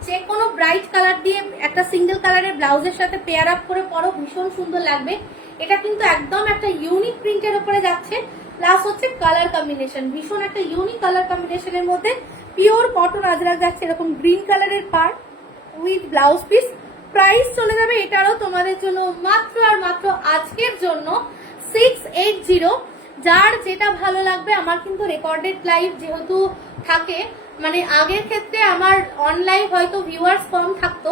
যে কোনো ব্রাইট কালার দিয়ে একটা সিঙ্গেল কালারের ব্লাউজের সাথে পেয়ার আপ করে পরো, ভীষণ সুন্দর লাগবে। এটা কিন্তু একদম একটা ইউনিক প্রিন্টের উপরে যাচ্ছে, প্লাস হচ্ছে কালার কম্বিনেশন, ভীষণ একটা ইউনিক কালার কম্বিনেশনের মধ্যে পিওর কটন আজরাক যাচ্ছে। এরকম গ্রিন কালারের part with blouse piece. Price চলে যাবে এটারও তোমাদের জন্য মাত্র আর মাত্র আজকের জন্য 680। যার যেটা ভালো লাগবে, আমার কিন্তু রেকর্ডেড লাইভ যেহেতু থাকে, মানে আগের ক্ষেত্রে আমার অনলাইন হয়তো ভিউয়ার্স কম থাকতো,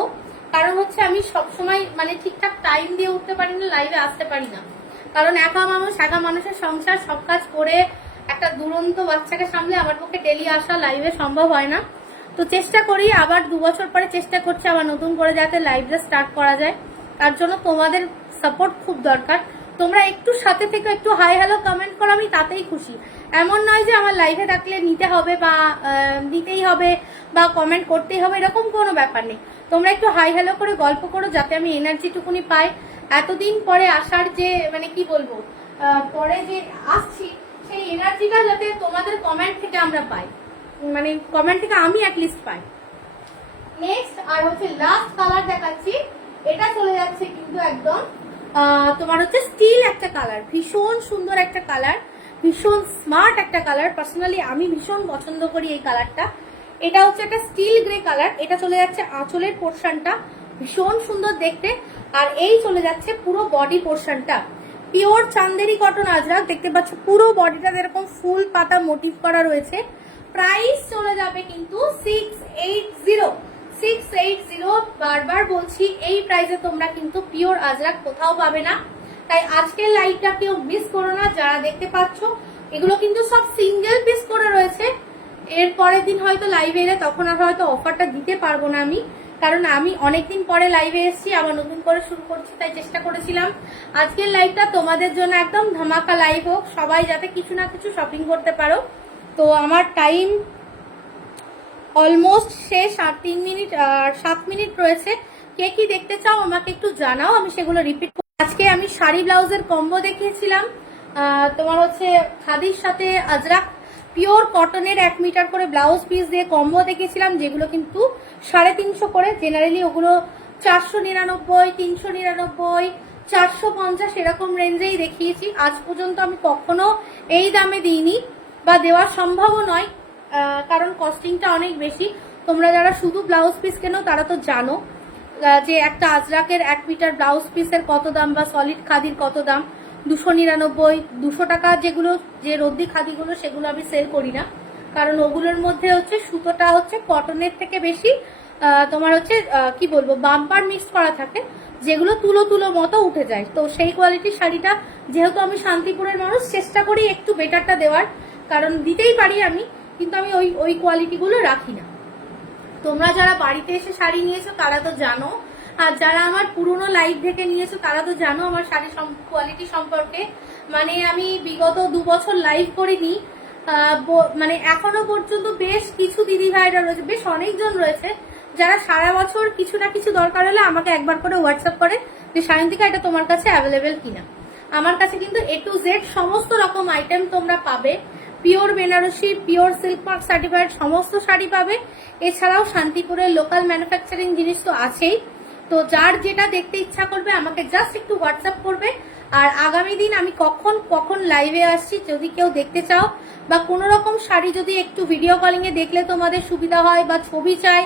কারণ হচ্ছে আমি সবসময় মানে ঠিকঠাক টাইম দিয়ে উঠতে পারি না, লাইভে আসতে পারি না। কারণ একা মানুষের সংসার সব কাজ করে একটা দুরন্ত বাচ্চাকে সামলে আমার পক্ষে ডেলি আসা লাইভে সম্ভব হয় না। তো চেষ্টা করি, আবার 2 বছর পরে চেষ্টা করছি আবার নতুন করে যাতে লাইভটা স্টার্ট করা যায়। তার জন্য তোমাদের সাপোর্ট খুব দরকার। তোমরা একটু সাথে থেকে একটু হাই হ্যালো কমেন্ট করো, আমি তাতেই খুশি। এমন নয় যে আমার লাইভে থাকলে নিতে হবে বা নিতেই হবে বা কমেন্ট করতেই হবে, এরকম কোনো ব্যাপার নেই। তোমরা একটু হাই হ্যালো করে গল্প করো, যাতে আমি এনার্জিটুকুনি পাই। এতদিন পরে আসার যে মানে কি বলবো, পরে যে আসছি সেই এনার্জিটা যাতে তোমাদের কমেন্ট থেকে আমরা পাই, মানে কমেন্ট থেকে আমি অ্যাটলিস্ট পাই। নেক্সট আর হচ্ছে লাস্ট কালার দেখাচ্ছি, এটা চলে যাচ্ছে কিন্তু একদম তোমার হচ্ছে স্টিল একটা কালার, ভীষণ সুন্দর একটা কালার, ভীষণ স্মার্ট একটা কালার। পার্সোনালি আমি ভীষণ পছন্দ করি এই কালারটা। এটা হচ্ছে একটা স্টিল গ্রে কালার। এটা চলে যাচ্ছে আঁচলের পোর্শনটা, ভীষণ সুন্দর দেখতে। আর এই চলে যাচ্ছে পুরো বডি পোর্শনটা, পিওর চান্দেরি কটন আজরাক। দেখতে পাচ্ছ পুরো বডিটা এরকম ফুল পাতা মোটিভ করা রয়েছে। প্রাইস চলে যাবে কিন্তু 680। বারবার বলছি এই প্রাইসে তোমরা কিন্তু পিওর আজরাক কোথাও পাবে না। তাই আজকের লাইভটা কেউ মিস করো না। যারা দেখতে পাচ্ছ এগুলো কিন্তু সব সিঙ্গেল পিস করে রয়েছে। এর পরের দিন হয়তো লাইভে এলে তখন আর হয়তো অফারটা দিতে পারবো না আমি, কারণ আমি অনেকদিন পরে লাইভে এসেছি, আবার নতুন করে শুরু করছি, তাই চেষ্টা করেছিলাম আজকের লাইভটা তোমাদের জন্য একদম ধামাকা লাইভ হোক, সবাই যাতে কিছু না কিছু শপিং করতে পারো। তো আমার টাইম অলমোস্ট শেষ, আর 3 মিনিট আর 7 মিনিট রয়েছে। কে কি দেখতে চাও আমাকে একটু জানাও, আমি সেগুলো রিপিট। আজকে আমি শাড়ি ব্লাউজের কম্বো দেখিয়েছিলাম, তোমার হচ্ছে খাদির সাথে আজরাক পিওর কটনের 1 মিটার করে ব্লাউজ পিস দিয়ে কম্বো দেখিয়েছিলাম, যেগুলো কিন্তু 350 করে। জেনারেলি ওগুলো 499, 399, 450 এরকম রেঞ্জেই দেখিয়েছি। আজ পর্যন্ত আমি কখনো এই দামে দিইনি, বা দেওয়া সম্ভবও নয়, কারণ কস্টিংটা অনেক বেশি। তোমরা যারা শুধু ব্লাউজ পিস কেনো তারা তো জানো যে একটা আজরাকের 1 মিটার ব্লাউজ পিসের কত দাম, বা সলিড খাদির কত দাম। 299, 200 টাকা যেগুলো, যে রদ্দি খাদিগুলো, সেগুলো আমি সেল করি না, কারণ ওগুলোর মধ্যে হচ্ছে সুতোটা হচ্ছে কটনের থেকে বেশি তোমার হচ্ছে কি বলবো বাম্পার মিক্স করা থাকে, যেগুলো তুলো তুলো মতো উঠে যায়। তো সেই কোয়ালিটির শাড়িটা যেহেতু আমি শান্তিপুরের মানুষ, চেষ্টা করি একটু বেটারটা দেওয়ার, কারণ দিতেই পারি আমি, কিন্তু আমি ওই কোয়ালিটিগুলো রাখি না। তোমরা যারা বাড়িতে এসে শাড়ি নিয়েছো তারা তো জানো, আর যারা আমার পুরনো লাইভ থেকে নিয়েছো তারা তো জানো আমার শাড়ির কোয়ালিটি সম্পর্কে। মানে আমি বিগত 2 বছর লাইভ করিনি, মানে এখনো পর্যন্ত বেশ কিছু দিদি ভাইরা রয়েছে, বেশ অনেকজন রয়েছে যারা সারা বছর কিছু না কিছু দরকার হলে আমাকে একবার করে হোয়াটসঅ্যাপ করে যে সায়ন্তিকা এটা তোমার কাছে অ্যাভেলেবেল কিনা। আমার কাছে কিন্তু A to Z সমস্ত রকম আইটেম তোমরা পাবে, pure Banarasi, pure silk mark certified সমস্ত শাড়ি পাবে। এছাড়াও শান্তিপুরের লোকাল ম্যানুফ্যাকচারিং জিনিস তো আছেই। তো যার যেটা দেখতে ইচ্ছা করবে আমাকে জাস্ট একটু হোয়াটসঅ্যাপ করবে। আর আগামী দিন আমি কখন লাইভে আসছি যদি কেউ দেখতে চাও, বা কোনো রকম শাড়ি যদি একটু ভিডিও কলিং এ দেখলে তোমাদের সুবিধা হয়, বা ছবি চাই,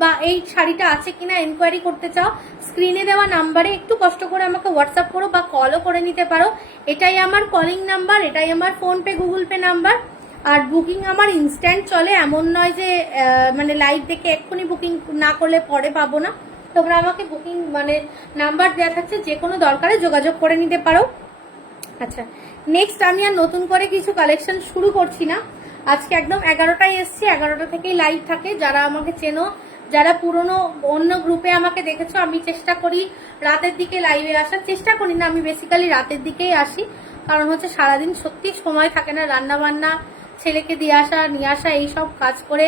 বা এই শাড়িটা আছে কিনা এনকোয়ারি করতে চাও, স্ক্রিনে দেওয়া নাম্বারে একটু কষ্ট করে আমাকে হোয়াটসঅ্যাপ করো, বা কলও করে নিতে পারো। এটাই আমার কলিং নাম্বার, এটাই আমার ফোনপে গুগল পে নাম্বার। আর বুকিং আমার ইনস্ট্যান্ট চলে, এমন নয় যে মানে লাইভ দেখে এক্ষুনি বুকিং না করলে পরে পাবো না। তোমরা আমাকে বুকিং মানে নাম্বার দেওয়া থাকছে, যে কোনো দরকারে যোগাযোগ করে নিতে পারো। আচ্ছা, নেক্সট আমি আর নতুন করে কিছু কালেকশন শুরু করছি না। আজকে একদম 11টায় এসছি, 11টা থেকেই লাইভ থাকে। যারা আমাকে চেনো, যারা পুরনো অন্য গ্রুপে আমাকে দেখেছো, আমি চেষ্টা করি রাতের দিকে লাইভে আসার। চেষ্টা করি না, আমি বেসিক্যালি রাতের দিকেই আসি, কারণ হচ্ছে সারাদিন সত্যি সময় থাকে না, রান্না বান্না, ছেলেকে দিয়ে আসা নিয়ে আসা, এইসব কাজ করে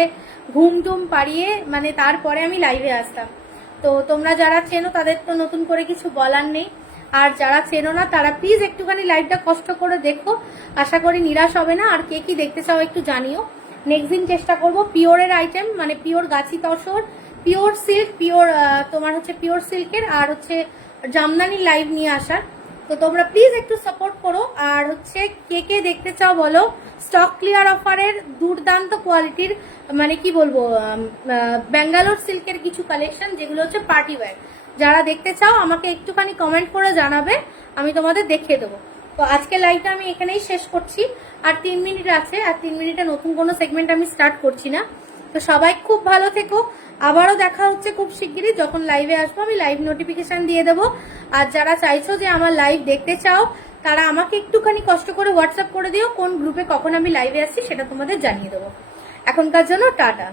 ঘুম টুম পাড়িয়ে মানে তারপরে আমি লাইভে আসতাম। তো তোমরা যারা চেনো তাদের তো নতুন করে কিছু বলার নেই, আর যারা চেনো না তারা প্লিজ একটুখানি লাইভটা কষ্ট করে দেখো, আশা করি নিরাশ হবে না। আর কে কি দেখতে চাও একটু জানিও। নেক্সট দিন চেষ্টা করব পিওরের আইটেম, মানে পিওর গাছি তসর, পিওর সিল্ক, পিওর তোমার হচ্ছে পিওর সিল্কের, আর হচ্ছে জামদানি লাইভ নিয়ে আসার। তো তোমরা প্লিজ একটু সাপোর্ট করো। আর হচ্ছে কে কে দেখতে চাও বলো। স্টক ক্লিয়ার অফারের দুর্দান্ত কোয়ালিটির, মানে কি বলবো, ব্যাঙ্গালোর সিল্কের কিছু কালেকশন, যেগুলো হচ্ছে পার্টি ওয়্যার। যারা দেখতে চাও আমাকে একটুখানি কমেন্ট করে জানাবে, আমি তোমাদের দেখিয়ে দেবো। তো আজকে লাইভটা আমি এখানেই শেষ করছি, আর 3 মিনিট আছে, আর 3 মিনিটে নতুন কোনো সেগমেন্ট আমি স্টার্ট করছি না। তো সবাই খুব ভালো থেকো, আবারও দেখা হচ্ছে খুব শিগগিরই। যখন লাইভে আসবো আমি লাইভ নোটিফিকেশন দিয়ে দেবো। আর যারা চাইছো যে আমার লাইভ দেখতে চাও তারা আমাকে একটুখানি কষ্ট করে হোয়াটসঅ্যাপ করে দিও, কোন গ্রুপে কখন আমি লাইভে আসছি সেটা তোমাদের জানিয়ে দেবো। এখনকার জন্য টাটা।